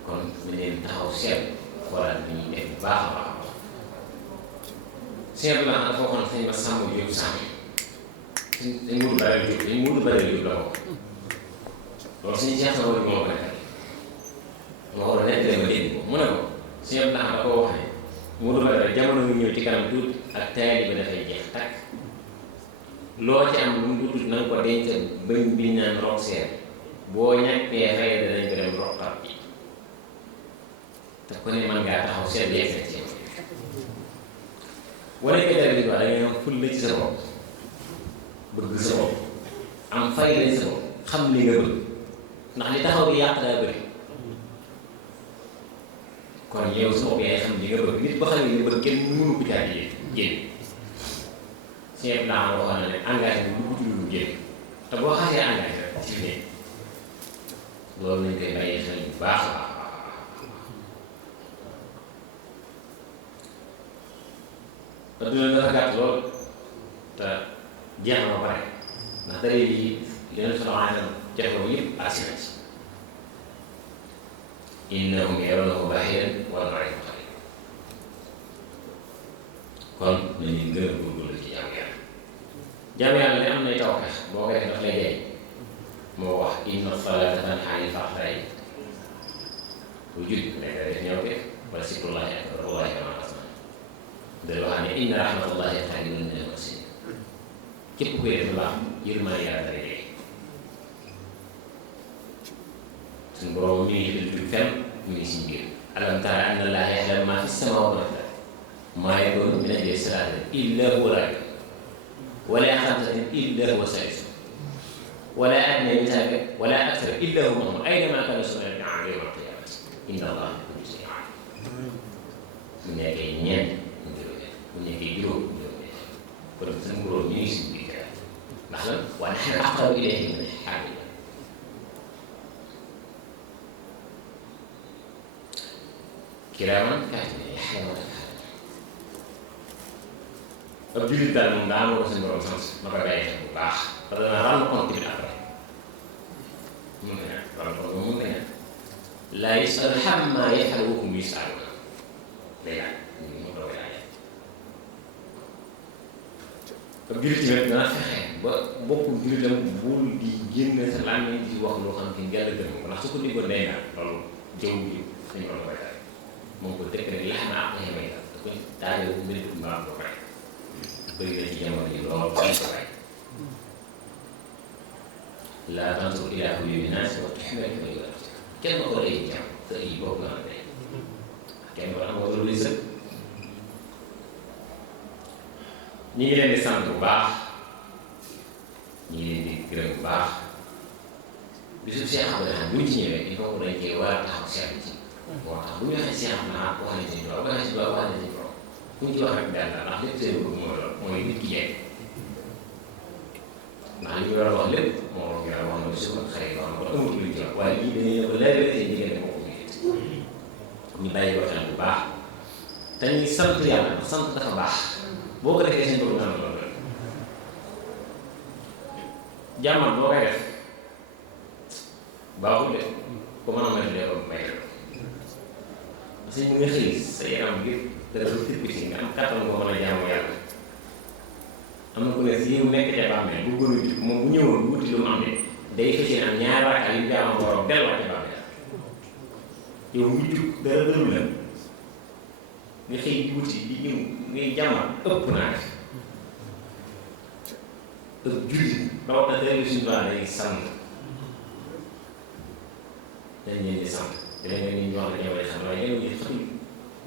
kon dañ leen taxaw seet xoolal ni ñuy def bu baax a baax seet la dafa waxoon sañ ma sàmm jóg sàmm dañ mudu bare jóg dañ mudu bare jóg la ko loolu suñu seex sa war moo ko nekkal moo ko nekkale ma dégg ko mu ne ko seet la da ko wax ne mudu bare jamono mu ñëw ci kanam tuuti ak taali bi dafay jeex takk loo ci am lu mu tuuti na nga ko denc bëñ bi naan rox seer boo ñàkkee fay danañ ko dem roxaat ji te ku ne man ngaa taxaw seet yeeg sa ci wane ko dara bi da ngay am ful la ci sa bopp bëgg sa bopp am fay lañ sa bopp xam li nga bëgg ndax li taxaw bi yàq daa bëri kon yow sa bopp yaay xam li nga bëgg nit ba xam li nga bëgg kenn mënu ko caa jéem seen plan waxoon na ne engagé bi bu lu génn te boo xasee engagé rek ci ne loolu nañ koy bàyyi xel bu baax a baax adduna dafa gàtt lool te jeex na ba pare ndax dara yi leen soxla jafe yëpp assuré ci innahum yarawnahu baa'idan wa naraahu qariiban kon nañu gën a góorgóorlu ci jaamu yàlla. jaamu yàlla ne am nay tawfeex boo koy def daf lay jey moo wax inna salaata tanhaa anil fahshaa'i bu jub nekk def ñëw def wala zikrullaahi akbar wallaahi kama tasna'uun day wax ne inna rahmatullaahi qariibun minal muhsiniin képp kuy def lu baax yërmande yàlla dara jey suñu borom mi ngi tudd fenn mi ngi si biir alam tara anna llaaha ya'lamu maa fi samaawaati wal ardi maa yakuunu min najwaa salaasatin illaa huwa raabi'uhum wa laa xamsatin illaa huwa saadisuhum wa laa adnaa min zaalika wa laa akthara illaa huwa ma'ahum aynamaa kaanuu yawmal qiyaamati inna llaaha bi kulli shay'in aliim. bu nekkee ñeent mu juróom-ñeent bu nekkee juróom-ñeent kon suñu borom mi ngi si biir ndax lan wa nahnu aqrabu ilayhi mina l-hablil kiraaman kaatibiin ya'lamuuna maa taf'aluun. ab jullit daal moom daa amoon suñu borom sant ma koy bàyyi xel bu baax parce que dana rendre compte bi après mun nga ñàkk rendre compte mun nga ñàkk laa yus'alu ammaa yaf'alu wa hum yus'aluun day laaj mu doog a laaj. ab jullit tamit dana fexe ba bokku jullitam bul di génne sa làmmiñ di wax loo xam ne yàlla gërëm ko ndax su ko diggoon day naan loolu jaww ji suñu borom koy daal moom ko dëkk rek lax na ak la may def da koy daajoo bu mbiri mbaam ko rek bëri na ci jamono ji lool ko rek laa tanzur ilaa uyuubi naas wa tuhmilaka ma yu'lamuun kenn ko lay jàmm sa ay bopp nga xam ne kenn ko am nga lu sëkk. ñi ngi leen di sant bu baax ñi ngi leen di gërëm bu baax bisu Cheikh Abdou Lahad buñ ci ñëwee il faut que dañ koy war a taxaw seetlu ci moo tax bu ñu waxee Cheikh Abdou Lahad wax nañ seen borom wax nañ seen borom wax nañ seen borom bu ñu ci wax rek benn ndax lépp seen bëgg mooy loolu mooy nit ki jeex ndax li ñu war a wax lépp moo ñu war a wax na bisu xëy na wax na ko amul luñ ci wax waaye lii dañuy ne ko leer seen diggante moo ko ñu bàyyi ko xel bu baax te ñuy sant yàlla ndax sant dafa baax boo ko defee seen borom nga am loolu jàmmal boo koy def baaxul de ko mën a may dee ko may def parce que mu nga xëy sa yaram bi dara lu tirpiti nga am kàttan ko mën a jaamu yàlla am na ku ne si yow nekk ca bàmmeel bu gën a jub moom bu ñëwoon bu wuti lu mu am ne day fas yéene am ñaari rakkaat yu jaamu borom delluwaat ca bàmmeel yow mu jub dara dëru la nga xëy di wuti di ñëw ngay jàmmal ëpp naa def ëpp jullit rawatina dara suñu doon day sant dañ leen di sant te léeg-léeg ñu wax la ñëw lay sant waaye ñëw ñu xëy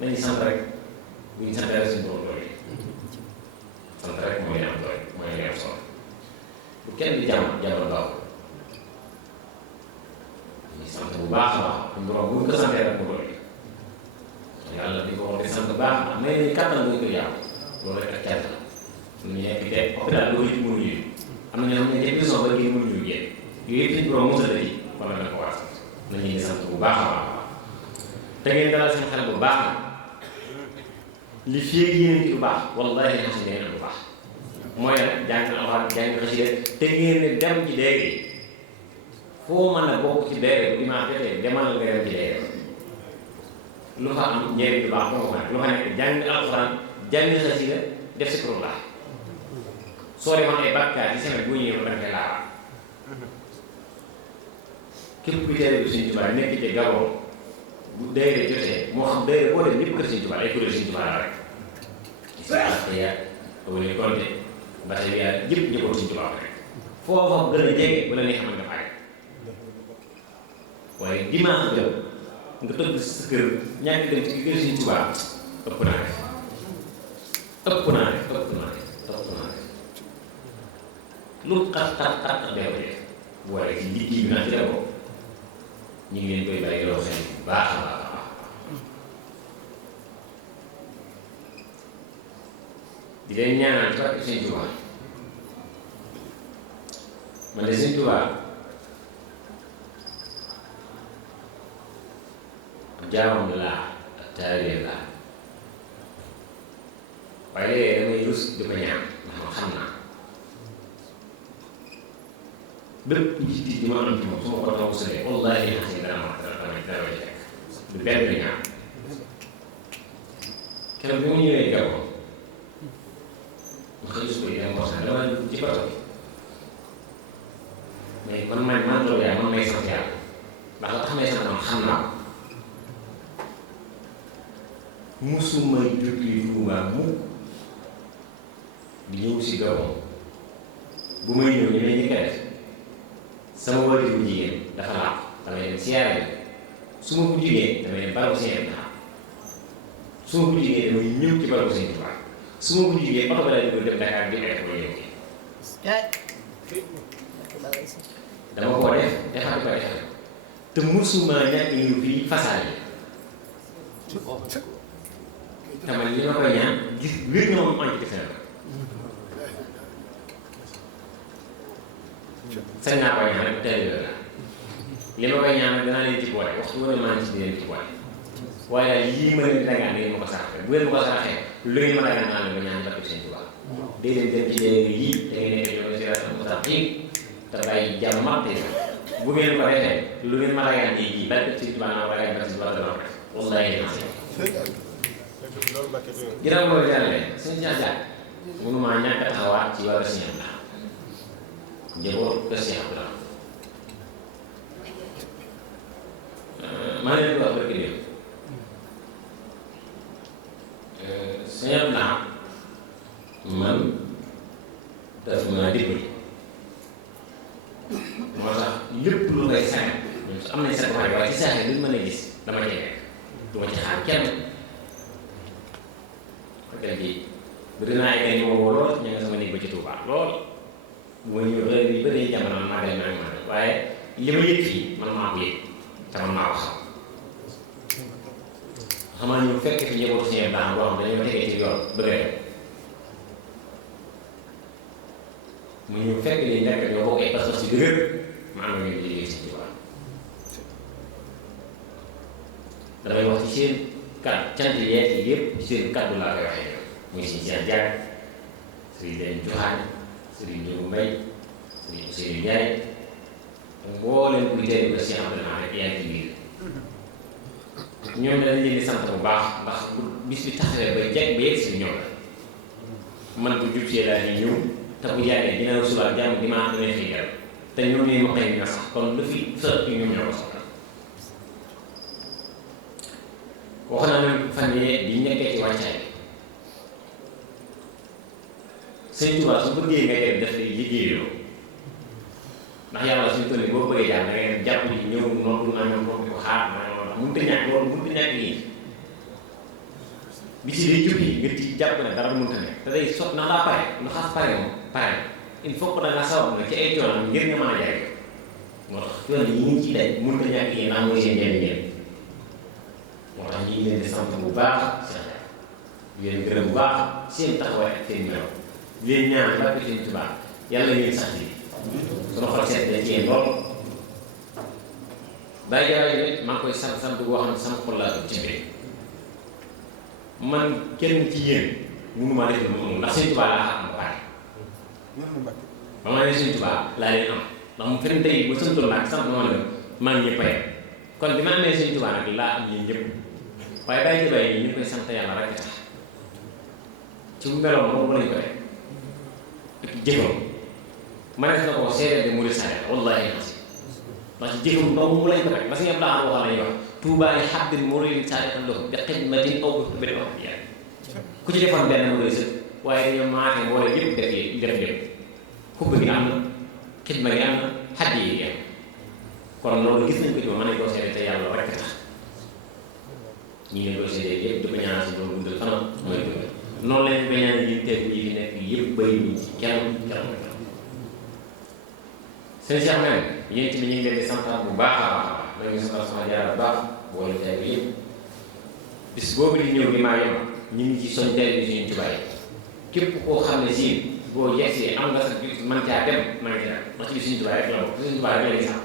nañu sant rek bu ñu sant rek suñu borom doole sant rek mooy am doole mooy li am solo bu kenn di jàmm jàmmal baaxul ñu sant bu baax a baax suñu borom bu ñu ko santee rek mu doole yàlla di ko wax di sant baax ndax may nañu kàttan bu ñu ko yàqu loolu rek ak cant la ñu nekk te hôpital loolu it mënuñu yi am na ñoo xam ne dépression ba génn mënuñu génn yooyu yëpp suñu borom mosala yi kon nag ko war a sant nañu di sant bu baax a baax te ngeen dalal seen xel bu baax na li fii yéen ci lu baax wallahi xam si ngeen am lu baax mooy nag jàng alxuraan jàng xasida te ngeen ne dem ci déeg foo mën a bokk ci déeg bu dimanche jotee demal nga dem ci déeg lu fa am njëriñ lu baax moo ko lu fa nekk jàng alxuraan jàng xasida def si pour laa soo demoon ay bàkkaar ci semaine bu ñëwee ba da nga koy laal képp ku teel Sëriñ Tuubaa nekk ci Gabon bu dayre jotee moo xam dayre boo dem ñëpp kër Sëriñ Tuubaa ay kuréel Sëriñ Tuubaa la rek ya wala konte bata ya yëpp ñëppoon Sëriñ Tuubaa rek foofa gën a jege bu la neex mën nga fay waaye dimanche jot nga tëdd sa kër ñàkk dem ci kër Sëriñ Tuubaa ëpp naa def ëpp naa def ëpp naa def ëpp naa def lu xat xat xat dee ko def bu waree ci liggéey bi naa ci la bokk ñu ngi leen koy bàyyi loo xel bu baax a baax a baax di leen ñaanal ci barke Sëriñ Tuubaa man de Sëñ Tuubaa jaamam laa ak taalibeem laa waaye léegi damay rus di ko ñaan ndax ma xam naa bépp njiit bi ma am ci moom su ma ko toog sëlee wallaahi xam si dara ma dara ci fekk du benn du ñaar keroog bi mu ñëwee Gabon ma xëy su ko yi dem bos na dama ci bato bi mais kon man loolu yaay man may sant yàlla ndax la tax may sant man xam naa ko musuma jógee Tuubaa mukk di ñëw si Gabon bu may ñëw ñu ne ñu koy def sama waajur bu jigéen dafa laax damay dem siyaare bi su ma ko jigéen damay dem barabu Sëñ Abdou su ma ko jigéen damay ñëw ci barabu Sëñ Tuubaa su ma ko jigéen oto ba laa jógee dem Dakar bi nekk ba ñëw dama koo def defal ko defal te musuma ñàkk ñëw fii fasaal yi tamit li ma koy ñaan gis wér na moom anci defe na sañ naa koy ñaan rek teel la li ma koy ñaan danaa leen ci boole waxtu wane maa ngi ci leen ci boole waaye daal lii ma leen dagaan ngeen ma ko saraxee bu ngeen ma ko saraxee lu ngeen ma dagaan naa leen ba ñaan barke Sëñ Tuubaa day leen dem ci léegi yii da ngeen nekk yoon si rata mu tax te bàyyi jàmm màtte bu ngeen ko defee lu ngeen ma dagaan tey jii barke Sëñ Tuubaa naa dagaan barke Sëñ Tuubaa dana ko def wallaahi ginnaaw mooy jàllale sëñ Jaajaa mënumaa ñàkk a taxawaat ci wàllu Sëñ Abdou njaboot kër Sëñ Abdou maa ngi leen di wax barke démb Sëñ Abdou man daf maa dimbali moo tax lépp lu koy sañal am nañ sa waaye ci saa yi duñ mën a gis dama ci nekk du ma ci xaar kenn dëgg yi bëri naa ay ñu ma woo lool ñu nga sama néeg ba ci Touba lool bu ma ñëw heure bi bëree jamono maa dem naa ngi waaye li ma yëg fii man maa ko yëg te man maa ko xam nga ñu fekk fi njabootu Sëñ Abdou boo xam dañoo tegee ci yoon bëgg a dem mu ñëw fekk li nekk ñoo bokk ay pas-pas ci dëgër ma am na ñu liggéey ci Touba damay wax ci seen kàddu cant yeet yi yëpp ci seen kàddu laa koy waxee muy si Cheikh Diagne Serigne Leen Joxaane Serigne Ndiogu Mbaye Serigne Ousseynou Ndiaye mbooleem kuy teel ko Cheikh Abdou rek yaa ngi ci biir ñoom dañ leen di sant bu baax ndax bis bi taxawee ba jeg ba yegg si ñoom la man bu jub see daal di ñëw te bu jàggee ginnaaw suba ak jàmm dimanche damay xëy garab te ñoom ñooy ma xëy na sax kon lu fi sër ci ñoom ñoo ko soxla wax naa ne fan yee di nekkee ci wàccaay Sëñ Tuubaa su bëggee nga def daf lay liggéeyoo ndax yàlla suñu toll boo bëggee jàpp da ngay jàpp ci ñëw noppi naa ñoom noppi ko xaar naa ñoom ndax mënut a ñàkk loolu mënut a ñàkk lii bi ci day jubbi nga ci jàpp ne dara mënut a nekk te day sot na laa pare lu xas pare moom pare il faut que da nga sawar na ci ay coono ngir nga mën a jaay moo tax coono yi ñu ciy daj mënut a ñàkk yéen ndax mooy seen njëriñ ngeen moo tax ñu ngi leen di sant bu baax di leen gërëm bu baax seen taxawaay ak seen ñëw leen ñaan barke Sëñ Tuubaa yàlla ngeen sax yi sunu xol seet dañ ci yéen lool bàyyi jaay rek maa ngi koy sant boo xam ne sama xol laa ko jëmbee man kenn ci yéen mënumaa def lu mu amul ndax Sëñ Tuubaa laa xam ba pare ba ma ne Sëñ Tuubaa laa leen am ndax mu fenn tey ba santoon naa sant ma ne maa ngi ñëpp a yem kon bi ma amee Sëñ Tuubaa nag laa am yéen ñëpp waaye bàyyi jaay yi ñu koy sant yàlla rek tax ci bu meloon moom bu lañ ko def jëfam ma ne na ko seede de murid sare wallahi nasi ndax ci jëfam dong mu lañ ko rek ba si ñëpp laa xam waxal lañuy wax tuubaa li xaddin muridin sare an lahu bi xidmatin aw bi xubbi wax yaa ku ci defoon benn mu doy sëg waaye dañoo maate boole yëpp def lépp xubbi gi am na xidma gi am na xaddi yi gi am kon loolu gis nañ ko ci mën nañ koo seede te yàlla rek tax ñi ne koy seede yëpp di ko ñaanal si loolu dundal fanam mooy dundal noonu lañ ko ñaan yi teg yi fi nekk yëpp bëri ñu ci kenn seen Cheikh men yéen tamit ñu ngi leen di santaat bu baax a baax a baax dañuy santaat sama jaar bu baax boole tey bi yëpp bis boobu di ñëw bi maa yem ñu ngi ci soñ tey bi Sëñ Tuubaa képp koo xam ne si boo yegsee am nga sa mën caa dem maa ngi dem wax ci Sëriñ Tuubaa rek la bokk Sëriñ Tuubaa rek la ñuy sax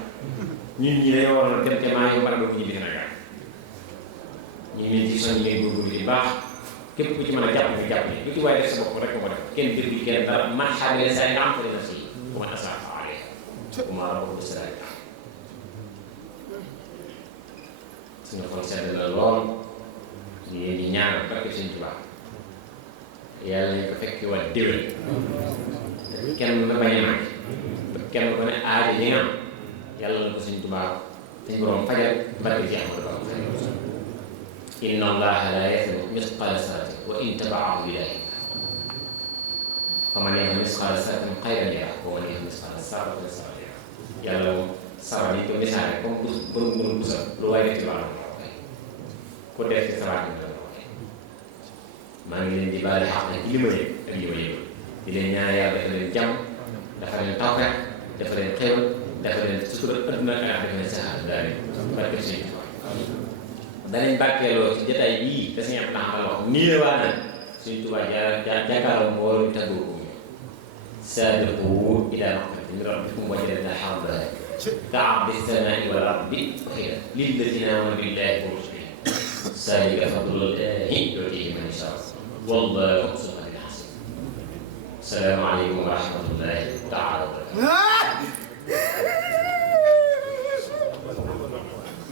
ñun ñi dañoo waroon dem te maa ngi war a doog ñibbi Sénégal ñu ngi leen ci soññ ngeen góorgóorlu ci baax képp ku ci mën a jàpp ñu jàpp ni lu ci waaye def sa bopp rek ko def kenn déglu kenn dara man xaabile saa yi nga am fa dina si bu ma tasaa faale bu ma war a ko sëraay suñu xol sedd la lool ñu leen di ñaanal barke Sëriñ Tuubaa yàlla nañ ko fekki waat déwén kenn na bañ a nag kenn ko ne aajo yi nga am yàlla na ko Sëriñ Tuubaa suñu borom fajal barke ci Ahmadu Bamba inna allaha la yazlimu misqala sarratin wa in tabaahu ilayhi faman ya'mal misqala sarratin xayran yarah wa man ya'mal misqala sarratin sharran yarah yàlla moom sabar yi ko misaale comme bu busa lu waay def ci baax la ko ku def ci sabar yi la ko maa ngi leen di baale xaq ci li ma yëg ak li ma yëgul di leen ñaan yàlla dafa leen jàmm dafa leen tawfeex dafa leen xéwal dafa leen sutura adduna ak dafa leen saxaar daal barke Sëriñ Tuubaa danañ barkeeloo ci jotaay bii te suñu am naa xam wax nii la waa nag Sëriñ Tuubaa jàkkaarloo moo waroon tàggoo ko saadiqu ilaa maqfiratin min rabbikum wa jannatin arduhaa ka'ardi as-samaa'i wal ardi lilladiina aamanu billaahi wa rasuulihi zaalika fadlullaahi yu'tiihi man yashaa' wallaahu zul fadlil aziim. Assalaamu aleykum wa rahmatullaahi ta'aalaa wa barakaatuh.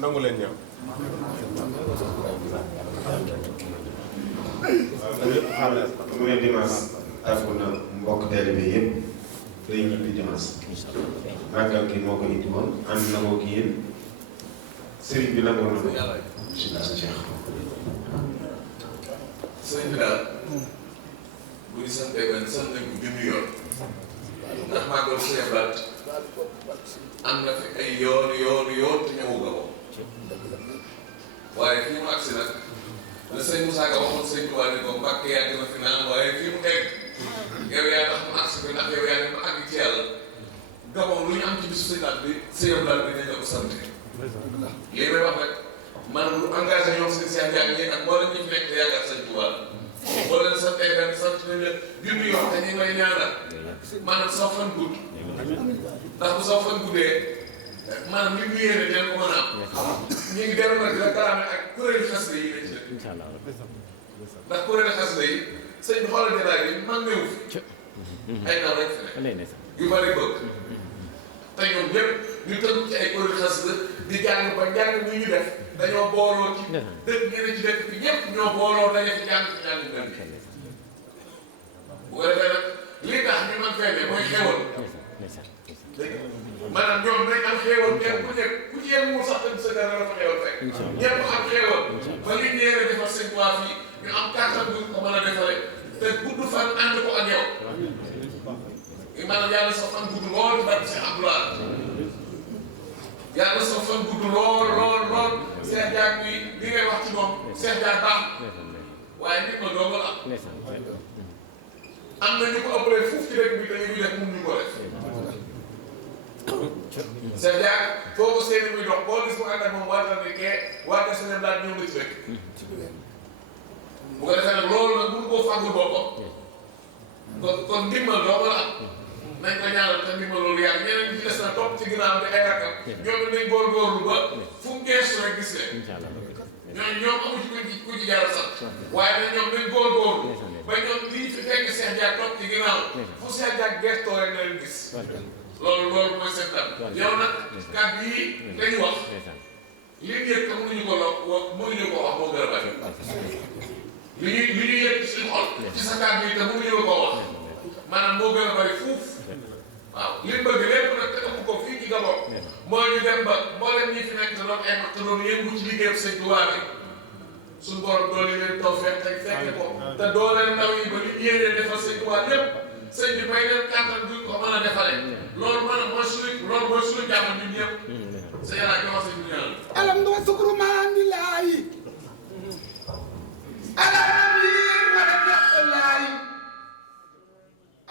nangu leen ñëw. ñëpp xam ne mu ne dimanche tàggu na mbokk taalibe bi yëpp day ñibbi dimanche màggal gi moo ko indi woon ànd na ko ki yéen sëriñ bi nangoon na ko si la Cheikh sëriñ bi daal bu ñu santee benn sant nañ ko junni yoon ndax màggal Sëriñ Baat am na fi ay yoon te ñëwu nga ko waaye fii mu agsi nag la sëñ Moussa Ka waxoon sëñ Tuubaa ne ko Mbàkke yàgg na fi naan waaye fii mu egg yow yaa tax mu agsi fi ndax yow yaa ne ma àgg ci yàlla gamoon lu ñu am ci bisu sëñ Baat bi sëñ Baat bi dañ la ko sant lii may wax nag maanaam lu engagé ñoom seen seen jàng yi ak boo leen ñu fi nekk te yaakaar sëñ Tuubaa boo leen santee benn sant nañ la junni yoo te ñu ngi may ñaanal maanaam sa fan gudd ndax bu sa fan guddee maanaam li mu yéene dinañ ko mën a am ñu ngi dellu nag di la kalaame ak kuréelu xasida yi lañ ci def ndax kuréelu xasida yi sëñ bi xoolal détail bi man néew fi ay ndaw rek fi ne yu bari bëgg te ñoom ñëpp ñu tënk ci ay kuréelu xasida di jàng ba njàng mi ñu def dañoo booloo ci dëkk ñeneen ci dëkk bi ñëpp ñoo booloo daje fi jàng ci jàng benn bu ko defee nag li tax ñu mën fee ne mooy xewal maanaam ñoom dañ am xéewal kenn ku nekk ku ci yem mu sax tamit sa dara dafa xéewal fekk ñëpp am xéewal ba li ñu yéene defar seen waa fii ñu am kàttan bu ko mën a defale te gudd fan ànd ko ak yow maanaam yàlla sa fan gudd lool barke Cheikh Abdoulaye yàlla sa fan gudd lool Cheikh Diak bi li ngay wax ci moom Cheikh Diak baax waaye nit ma doo ko am na ñu ko ëppalee fuuf ci rek bi dañuy def mun ñu ko def Cheikh Diak foo ko seeni muy dox boo gis mu ànd ak moom waatal ne kee waata seen daal ñëw na ci rek bu ko defee nag loolu nag mun koo fàggul boppam kon ndimbal doo ko la am nañ ko ñaanal te ndimbal loolu yàgg ñeneen ñi ci des na topp ci ginnaaw bi ay rakkam ñoom it nañ góorgóorlu ba fu mu geestu rek gis leen ñoom amu ci ku ci jaral sax waaye nag ñoom nañ góorgóorlu ba ñoom lii fi fekk Cheikh Diak topp ci ginnaaw fu Cheikh Diak geestoo rek na leen gis loolu mooy seen tam yow nag kàddu yi dañuy wax li ñu yëg te mënuñu ko wax moo gën a bari li ñuy yëg ci suñu xol ci sa kàddu yi te mënuñu ko wax maanaam moo gën a bari fuuf waaw li mu bëgg lépp nag te amu ko fii ci Gabon moo ñu dem ba mboolem ñi fi nekk te doon ay mag te doon yëngu ci liggéeyam sëñ Tuubaa bi suñu borom doole leen taw fekk tey fekke ko te dooleel ndaw yi ba li ñu yéenee defal sëñ Tuubaa lépp sëñ bi may leen kàttan duñ ko mën a defale loolu maanaam mooy suñu jàmm ñun ñëpp sa yàlla jox sëñ bi ñaan alam do sukru maan ni laay alam yi wala laay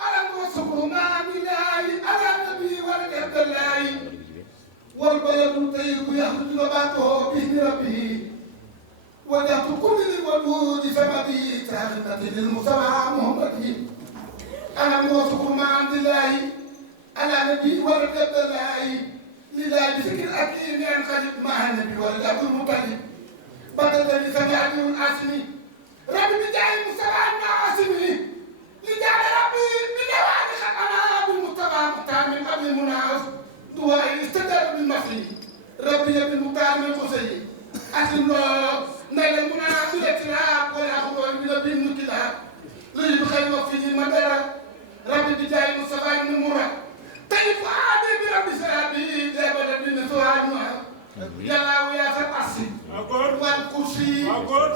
alam do sukru maan ni laay alam bi wala laay wal baladu tayyibu yaxruju nabatuhu bi izni rabbi وليأت كل الودود فمدي تهمة للمصطفى محمد أنا موافق مع عبد الله على نبي ولد عبد الله لله بفكر أكيد ينقلب مع النبي ولد عبد المطلب بدل لي سمعته العاصمي ربي بجاي مصطفى مع عاصمي لجعل ربي بجواد خلقنا بالمصطفى مختار من قبل المناص دعائي استجاب بالمصري ربي بالمختار من قصي أسلم له نيل المنى بالاتراب والأخبار بنبي المكلاب لي بخير وفيه المدرة ربي بجاي مصطفى من مرة طيب عادي بربي سرابي جابر بن سواد معه يلا ويا فرقسي والكرسي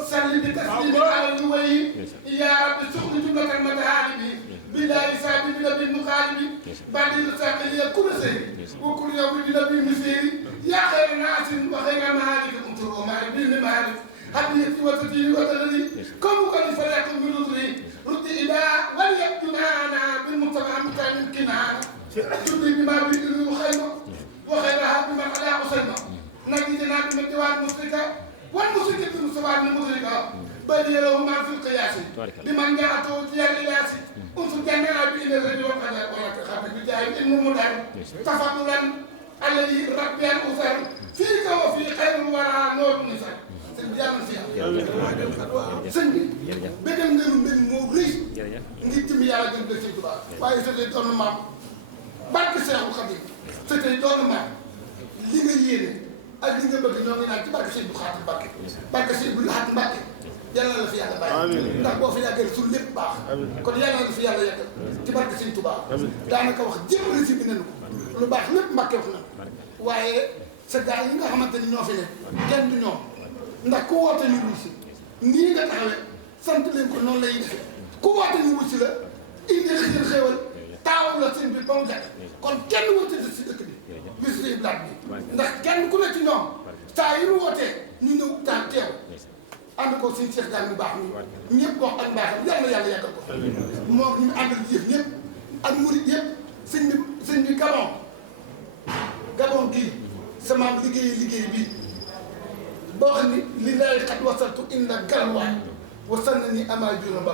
سلم بتسليم على الوي يا رب سخن جملة المتعالي بلا حساب بنبي المخالب بعد الرسالة كل شيء وكل يوم بنبي مسيري يا خير ناس وخير مالك انت ومالك بن مالك هديتي وتدي وتدري كم كان فليكن من رضي رد الى وليبدنا بالمصطفى مكان كنانه تدي بما بيدن وخيمه وخيرها بما على اسيمه نجدنا من الديوان المشركه والمشركه بالمصطفى المدركه بل يرهما في القياس لمن جاءته ديار الياس انظر جميعا بين الرجل والقدر ولا تخاف بجاه العلم مدر تفضلا عليه ربي الاسر فيك وفي خير الورى نور نسر sëñ bi yàlla na fi yàlla sëñ bi bëggal nga mbir moo rëy ngir jëm yàlla gën la sëñ Tuubaa waaye sa tey doon maam barke Seexul Xadiim sa tey doon maam li nga yéene ak li nga bëgg ñoo ngi naan ci barke sëñ bu Xaadim Mbàkke barke sëñ bu Xaadim Mbàkke yàlla na la fi yàlla bàyyi ndax boo fi yàggee suñu lépp baax kon yàlla na la fi yàlla yàggal ci barke sëñ Tuubaa daanaka wax jëpp rësi bi nañu ko lu baax lépp Mbàkke wax na waaye sa gars yi nga xamante ni ñoo fi ne kenn du ñoom ndax ku woote ñu wuy si nii nga taxawee sant leen ko noonu lay defee ku woote ñu wuy si la indi seen xéewal taawal la seen biir ba mu jàkk kon kenn woote si dëkk bi bis si blaat bi ndax kenn ku ne ci ñoom saa yu ñu wootee ñu ñëw taal teew ànd ko suñu Cheikh Diagne bu baax mi ñëpp wax ak mbaaxam yàlla na yàlla yàggal ko moo ñu àndal jëf ñëpp ak murit yëpp sëñ bi Gabon gii sama liggéey bi boo xam ni li lay xat wasaltu inna galwaay wasal na ni ama juna ba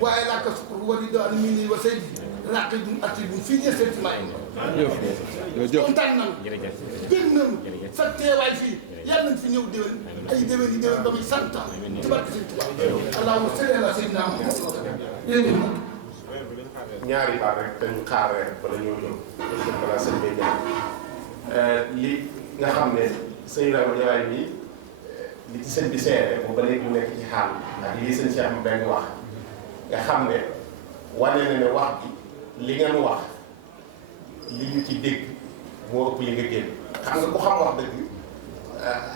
waaye laa ko sukur wari doon mi nii wasay bi làq dum atti bu fii jël seen may kontaan nañu bég nañu sa teewaay fii yàlla nañ fi ñëw déwén ay déwén yi déwén ba muy sant ci barke sëñ Tuubaa allahumma salli ala sayyidina Muhammad ñaari baat rek dañ xaar rek bala ñoo ñëw bala sëñ bi ñaan li nga xam ne sëñ Ibrahima Jawaay bi li ci sëñ bi seere bu ba léegi mu nekk ci xaal ndax lii sëñ Cheikh mu benn wax nga xam ne wane na ne wax bi li ngeen wax li ñu ci dégg moo ëpp li nga génn xam nga ku xam wax dëgg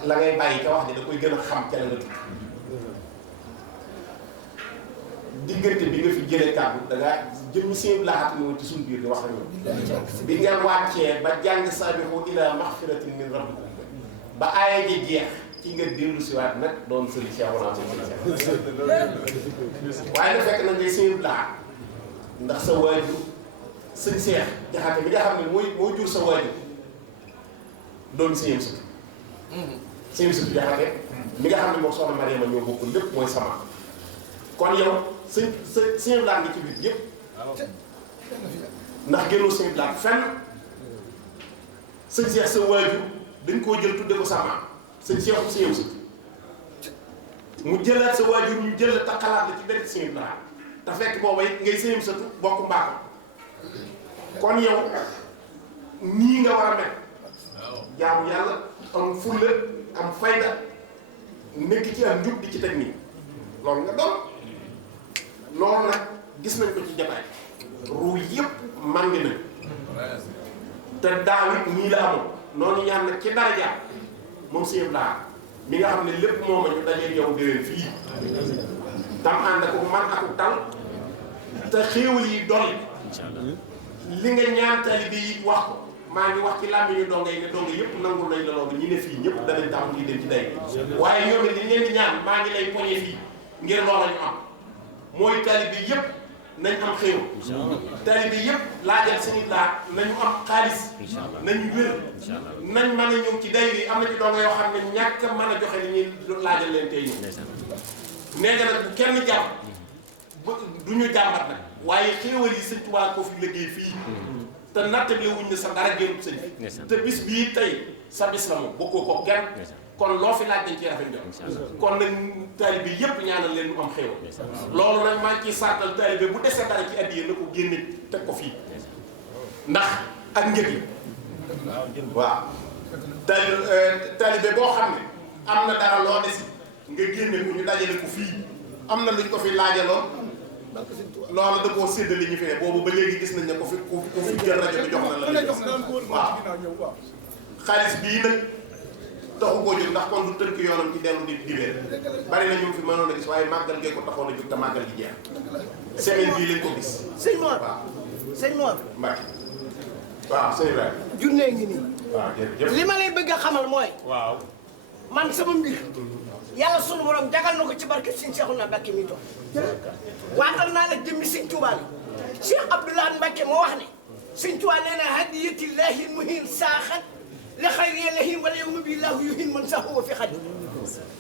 la ngay bàyyi ca wax ji da koy gën a xam ca la nga dugg diggante bi nga fi jëlee kàddu da ngaa jëm seen laata ñëw ci suñu biir di wax ak ñoom bi ngeen wàccee ba jàng saabiqu ilaa maxfiratin min rabbikum ba aaya ji jeex ci nga dellu si waat nag doon sëriñ Cheikh wala waaye na fekk na ngay seen laat ndax sa waajur sëñ Cheikh Jaxate bi nga xam ne moo jur sa waajur doon sëñ Sëtu sëñ Sëtu Jaxate mi nga xam ne moom soxna Mariama ñoo bokk lépp mooy sama kon yow sëñ laat nga ci biir yëpp ndax génnoo sëñ laat fenn sëñ Cheikh sa waajur dañ koo jël tudde ko sama sëñ Cheikh si yow si mu jëlaat sa waajur ñu jël la takkalaat la ci benn sëñ laat te fekk booba it ngay sëñam sëtu bokk mbaaxam kon yow nii nga war a mel jaamu yàlla am fulla am fayda nekk ci am njub di ci teg nii loolu nga doon loolu nag gis nañ ko ci jataay ruu yëpp màngi nañ te daaw it nii la amoon noonu ñaan nag ci daraja moom si yëpp laa mi nga xam ne lépp moom a ñu dajee yow déwén fii tam ànd ak man ak tal te xéewal yi dolli li nga ñaan taalibe yi wax ko maa ngi wax ci làmmiñu donga yi ne donga yëpp nangul nañ la loolu ñi ne fii ñëpp danañ tax lii dem ci day bi waaye ñoom it li leen di ñaan maa ngi lay poñe fii ngir loola ñu am mooy taalibe yëpp nañ am xéew taalibe yëpp laajal seen i laaj nañu am xaalis nañu wér nañ mën a ñëw ci day bi am na ci donga yoo xam ne ñàkk a mën a joxe li ñuy laajal leen tey ñëw nee nga nag bu kenn jàpp du ñu jàmbat nag waaye xéewal yi sëñ Tuubaa ko fi liggéey fii te nattable wuñ ne sa dara génnut sëñ bi te bis bii tey sa bis la moom bokkoo ko kenn kon loo fi laaj dañ ci rafet njort kon nag taalibe bi yépp ñaanal leen ñu am xéewal loolu nag maa ngi ciy sartal taalibe bu desee dara ci addiya na ko génne teg ko fii ndax ak njëg yi waaw taalibe boo xam ne am na dara loo desi nga génne ko ñu dajale ko fii am na luñ ko fi laajaloon loolu da koo séddale ñu fi ne boobu ba léegi gis nañ ne ko fi ku fi jël rajo bi jox na la waaw xaalis bii nag taxu koo jóg ndax kon du tënk yoonam ci dellu di dibeer bari na ñu fi mënoon a gis waaye màggal gee ko taxoon a jóg te màggal gi jeex semaine bii lañ ko gis sëñ Mor sëñ Mor Mbacke waaw sëñ Ibrahima junnee ngi nii waaw jërëjëf li ma lay bëgg a xamal mooy waaw man sama mbir yàlla sunu borom jagal na ko ci barke Sëñ Cheikhouna Mbacké mi toog waatal naa la jëmmi Sëñ Tuubaa bi Cheikh Abdoulaye Mbacké moo wax ne Sëñ Tuubaa nee na hadiyatillahi muhin saaxat li xayri lahim wala yawma billahu yuhin man saxuwa fi xadi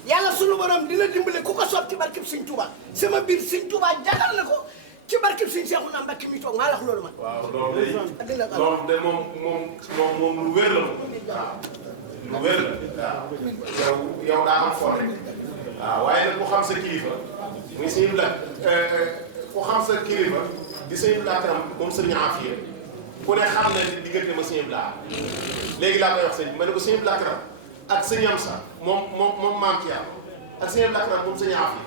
yàlla sunu borom dina dimbale ku ko soob ci barke Sëñ Tuubaa sama biir Sëñ Tuubaa jagal na ko ci barke Sëñ Cheikhouna Mbacké mi toog maa la wax loolu man. waaw loolu de moom lu wér la waaw lu wér waaw yow daa am foo rek waaw waaye nag ku xam sa kilifa muy sëñ la ku xam sa kilifa di sëñ Lakram moom sëñ Afia ku ne xam ne diggante ma sëñ Bla léegi laa koy wax sëñ ma ne ko sëñ Lakram ak sëñ Amsa moom maam ci yàlla ak sëñ Lakram moom sëñ Afia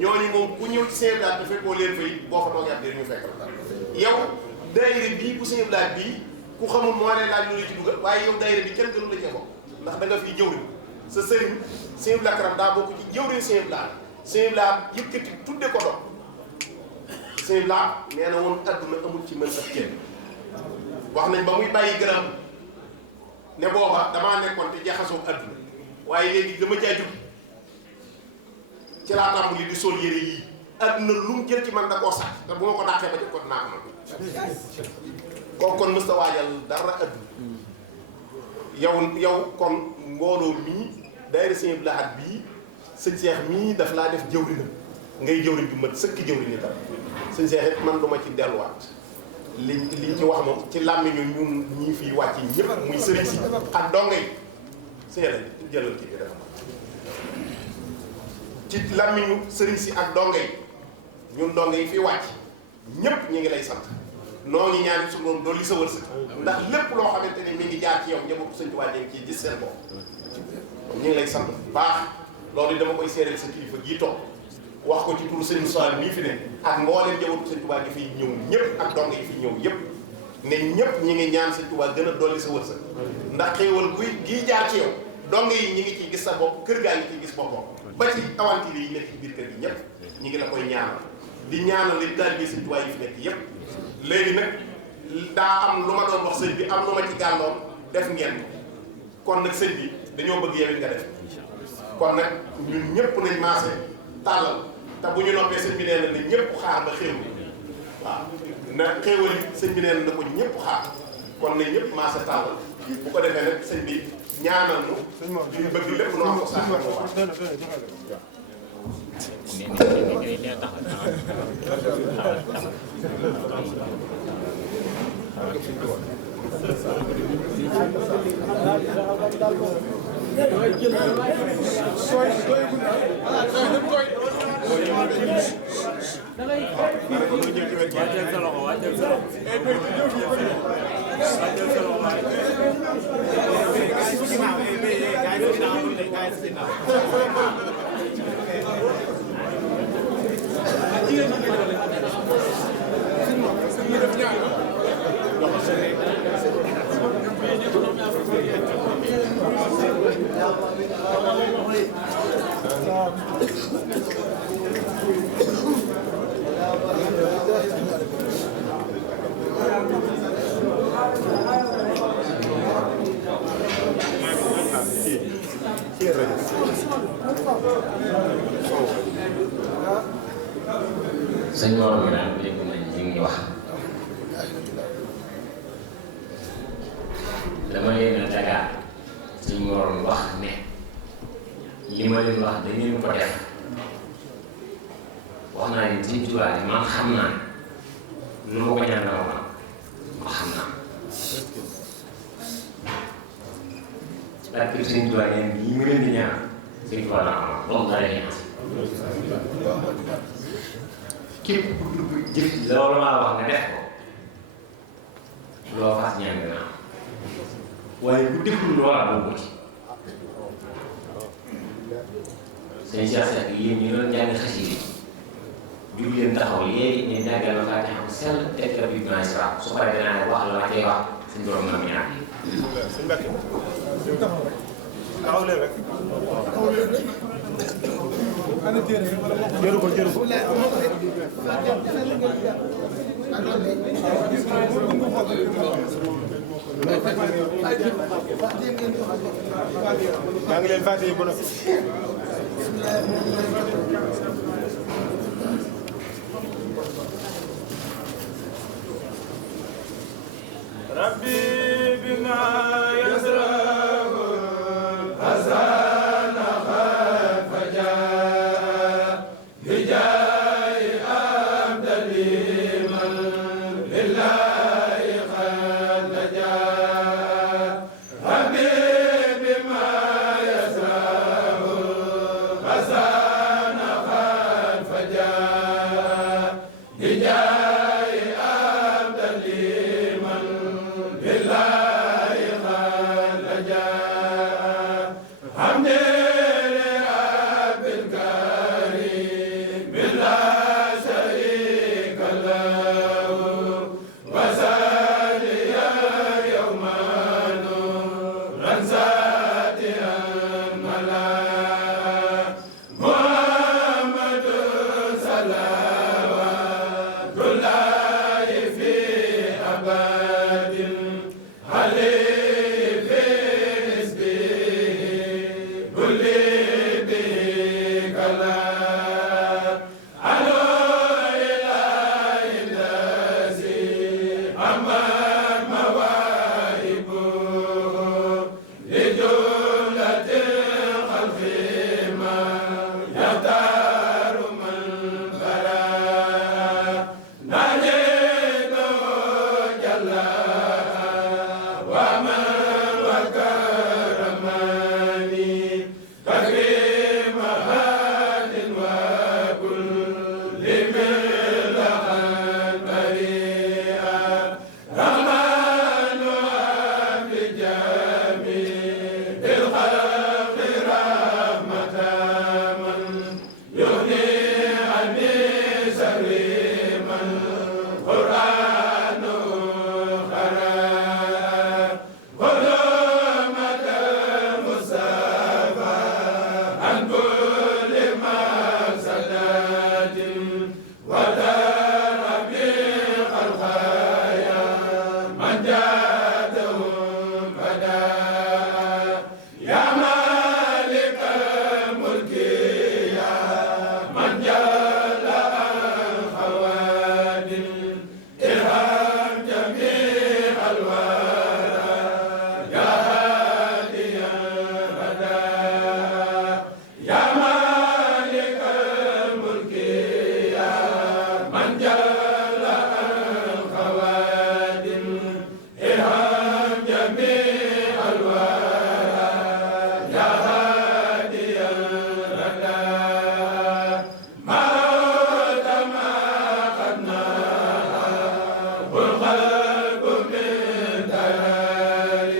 ñooñu moom ku ñëw ci sëñ Bla te fekkoo leen fay boo fa toogee ak ñu fekk la yow daayira bii bu sëñ Bla bii ku xamul moo lay laaj lu la ci dugal waaye yow daayira bi kenn gënu la cee bokk ndax da nga fi jëwriñ sa sëriñ sëñ Lakram daa bokk ci jëwriñ sëñ Bla sëñ Bla yëkkati tudde ko doon sëñ Bla nee na woon adduna amul ci mën ak kenn wax nañ ba muy bàyyi gërëm ne booba damaa nekkoon te jaxasoo adduna waaye léegi dama caa jóg ci laa tàmbali di sol yére yii adduna lu mu jël ci man da koo sax te bu ma ko dàqee ba jot ko dinaa ko man kooku kon mës ta waajal dara adduna yow kon mbooloo mii daayira Sëñ Abdou Lahad bii sëñ Seex mii daf laa def jëwriñam ngay jëwriñ bi mat sëkk jëwriñ itam sëñ Seex it man duma ci delluwaat liñ ci wax moom ci làmmiñu ñun ñii fii wàcc ñëpp muy sëriñ si ak donga yi sëñ la jëlal kii bi def ci làmmiñu sëriñ si ak donga yi ñun donga yi fii wàcc ñëpp ñu ngi lay sant noo ngi ñaan suñu doon dolli sa wërsëg ndax lépp loo xamante ni mi ngi jaar ci yow njabootu Sëñ Tuubaa dañ ciy gis seen bopp ñu ngi lay sant baax loolu dama koy seereel sa kilifa gii toog wax ko ci turu Sëñ Moussa mii fi ne ak mbooleem njabootu Sëñ Tuubaa gi fiy ñëw ñëpp ak dong yi fi ñëw yëpp ne ñëpp ñi ngi ñaan Sëñ Tuubaa gën a dolli sa wërsëg ndax xéewal guy gii jaar ci yow dong yi ñi ngi ciy gis sa bopp kër gaa ngi ciy gis boppam ba ci awantir yi nekk ci biir kër gi ñëpp ñi ngi la koy ñaanal di ñaanal li daal bi Sëñ Tuubaa yi fi nekk yëpp léegi nag daa am lu ma doon wax sëñ bi am lu ma ci gàlloon def ngeen kon nag sëñ bi dañoo bëgg yow it nga def kon nag ñun ñëpp nañ maase tàllal te bu ñu noppee sëñ bi nee na ñëpp xaar ba xéew waaw na xéewal yi sëñ bi nee na ko ñëpp xaar kon nañ ñëpp maase tàllal bu ko defee nag sëñ bi ñaanal nu ñu bëgg lépp nu am ko sax sëñ Mor mi daal dégg nañ li ngi wax dama leen a dagaat sëñ Mor wax ne li ma leen wax da ngeen ko def wax naa leen Sëñ Tuubaa man xam naa nu ma ko ñaan dama ma xam naa barke Sëñ Tuubaa ñaan yi mu leen di ñaan Sëñ Tuubaa la am loolu daa leen ñaan képp ku dugg jëf loolu maa wax nga def ko loo fas ñaan dina am waaye bu deful loola boobu ci sëñ Cheikh Seck yéen ñi doon jàng xasida yi jug leen taxaw léegi ñu jàngal la faa xam sell teg la bi dinaa si waaw su paree dinaa ne wax la ma cay wax suñ borom mën a ñaan sëñ Mbacke taxaw leen rek jëru ko maa ngi leen fàtte ba noppi rabbi bima yasrahu hazana faja bijay abdaliman lillahi khalaja rabbi bima yasrahu hazana faja bijay abdaliman lillahi khalaja hamdi rabbil karim bila sharika lahu wa sadiya yawman ranzati amala muhammadu salawatullahi fi abadin علي في حزبه كل به كلا على إله الذي أمر مواهبه لجملة الخلق ما يختار من برا نجده جل ومن وكرمني تكريم هاد وكل من لحن بريئا رحمن بجميع الخلق رحمة من يغني عني شر من قرآنه خرا ظلمة المصطفى عن كل مفسدة ودار بالخلقايا من جادهم بدا يا مالك الملك يا من جل عن خوادم ارحم جميع الورى يا هاديا بدا يا مالك الملك يا من جل عن خوادم ارحم جميع الورى يا هاديا بدا موت ما قد نهاه الخلق من دلال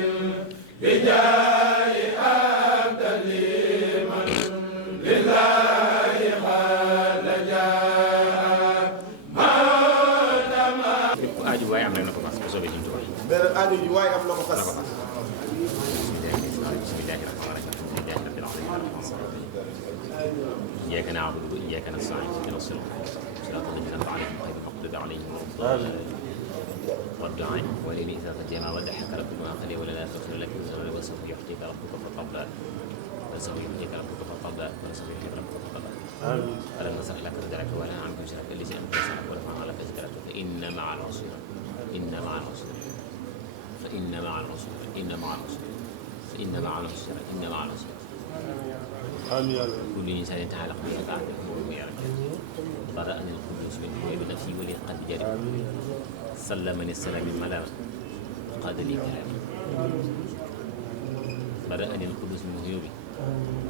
بجاه عبد لمن لله خالجا موت ما bépp aaju waaye am na ko fas bu soobee Sëñ Tuubaa beneen aajo ji waaye am na ko fas bismillaahi rahmaani rahiim alhamdulillaahi rabbil aalamiin إياك نعبد وإياك نستعين اهدنا الصراط الذين أنعمت عليهم غير المغضوب عليهم ولا الضالين والدعاء ولئن إذا تجمع وضحك ربك ما خلي ولا لا تغفر لك وسوف يحييك ربك فطبى وسوف يحييك ربك فطبى وسوف يحييك ربك فطبى ألم نشرح لك صدرك ولا عنك وشرك الذي أنقذك ورفعنا لك ذكرك فإن مع العسر إن مع العسر فإن مع العسر إن مع العسر فإن مع العسر إن مع العسر كل إنسان تعلق بأفعاله ويرجع برأني القدوس من بنفسي ولي قد جرب سلمني السلام الملام قاد لي كلامي برأني القدوس من عيوبي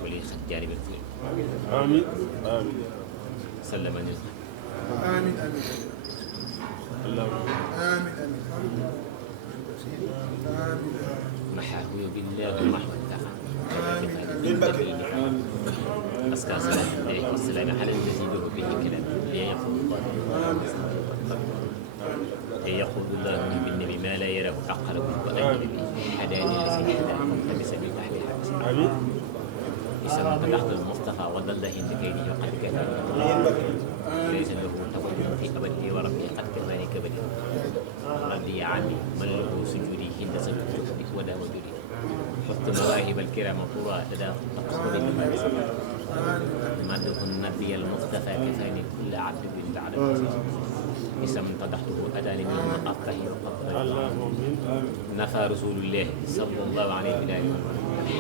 ولي قد جارب الفيل آمين آمين سلمني آمين آمين اللهم آمين آمين محاه بالله محو التقى أسكى سلام الله والسلام على الذي له به كلام يقول الله بالنبي ما لا يراه أقرب وأجل به حداني الذي حداني فبس بالأهل حبس إسلام تحت المصطفى وضل هند كيده وقد كفى ليس له تفضل في أبده وربي قد كفاني كبدي رضي عني من له سجودي هند سجودي ودا وجودي حط مواهب الكرام طرى تدا تقصد مده النبي المصطفى كفاني كل عبد بعد اسم تدحته أداني من أطهر وقبل نفى رسول الله صلى الله عليه وسلم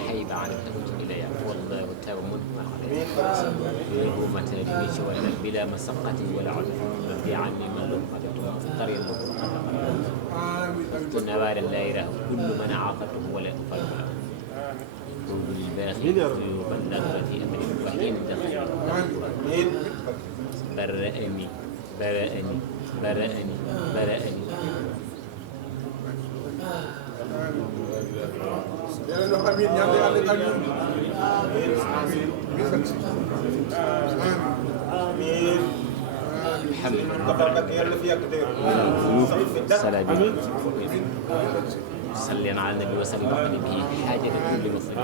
حيب عن الحدود إليه والله والتاب منه عليه له متى لميش ولا بلا مسقة ولا عدل رضي عني من له قدرته في الطريق النوار لا يراه كل من عاقته ولا أفرق له كل الباقي قلوب النغرة أمر وحين دخل برأني برأني برأني برأني سلام صلي على النبي وسلم به حاجة كل مسلم.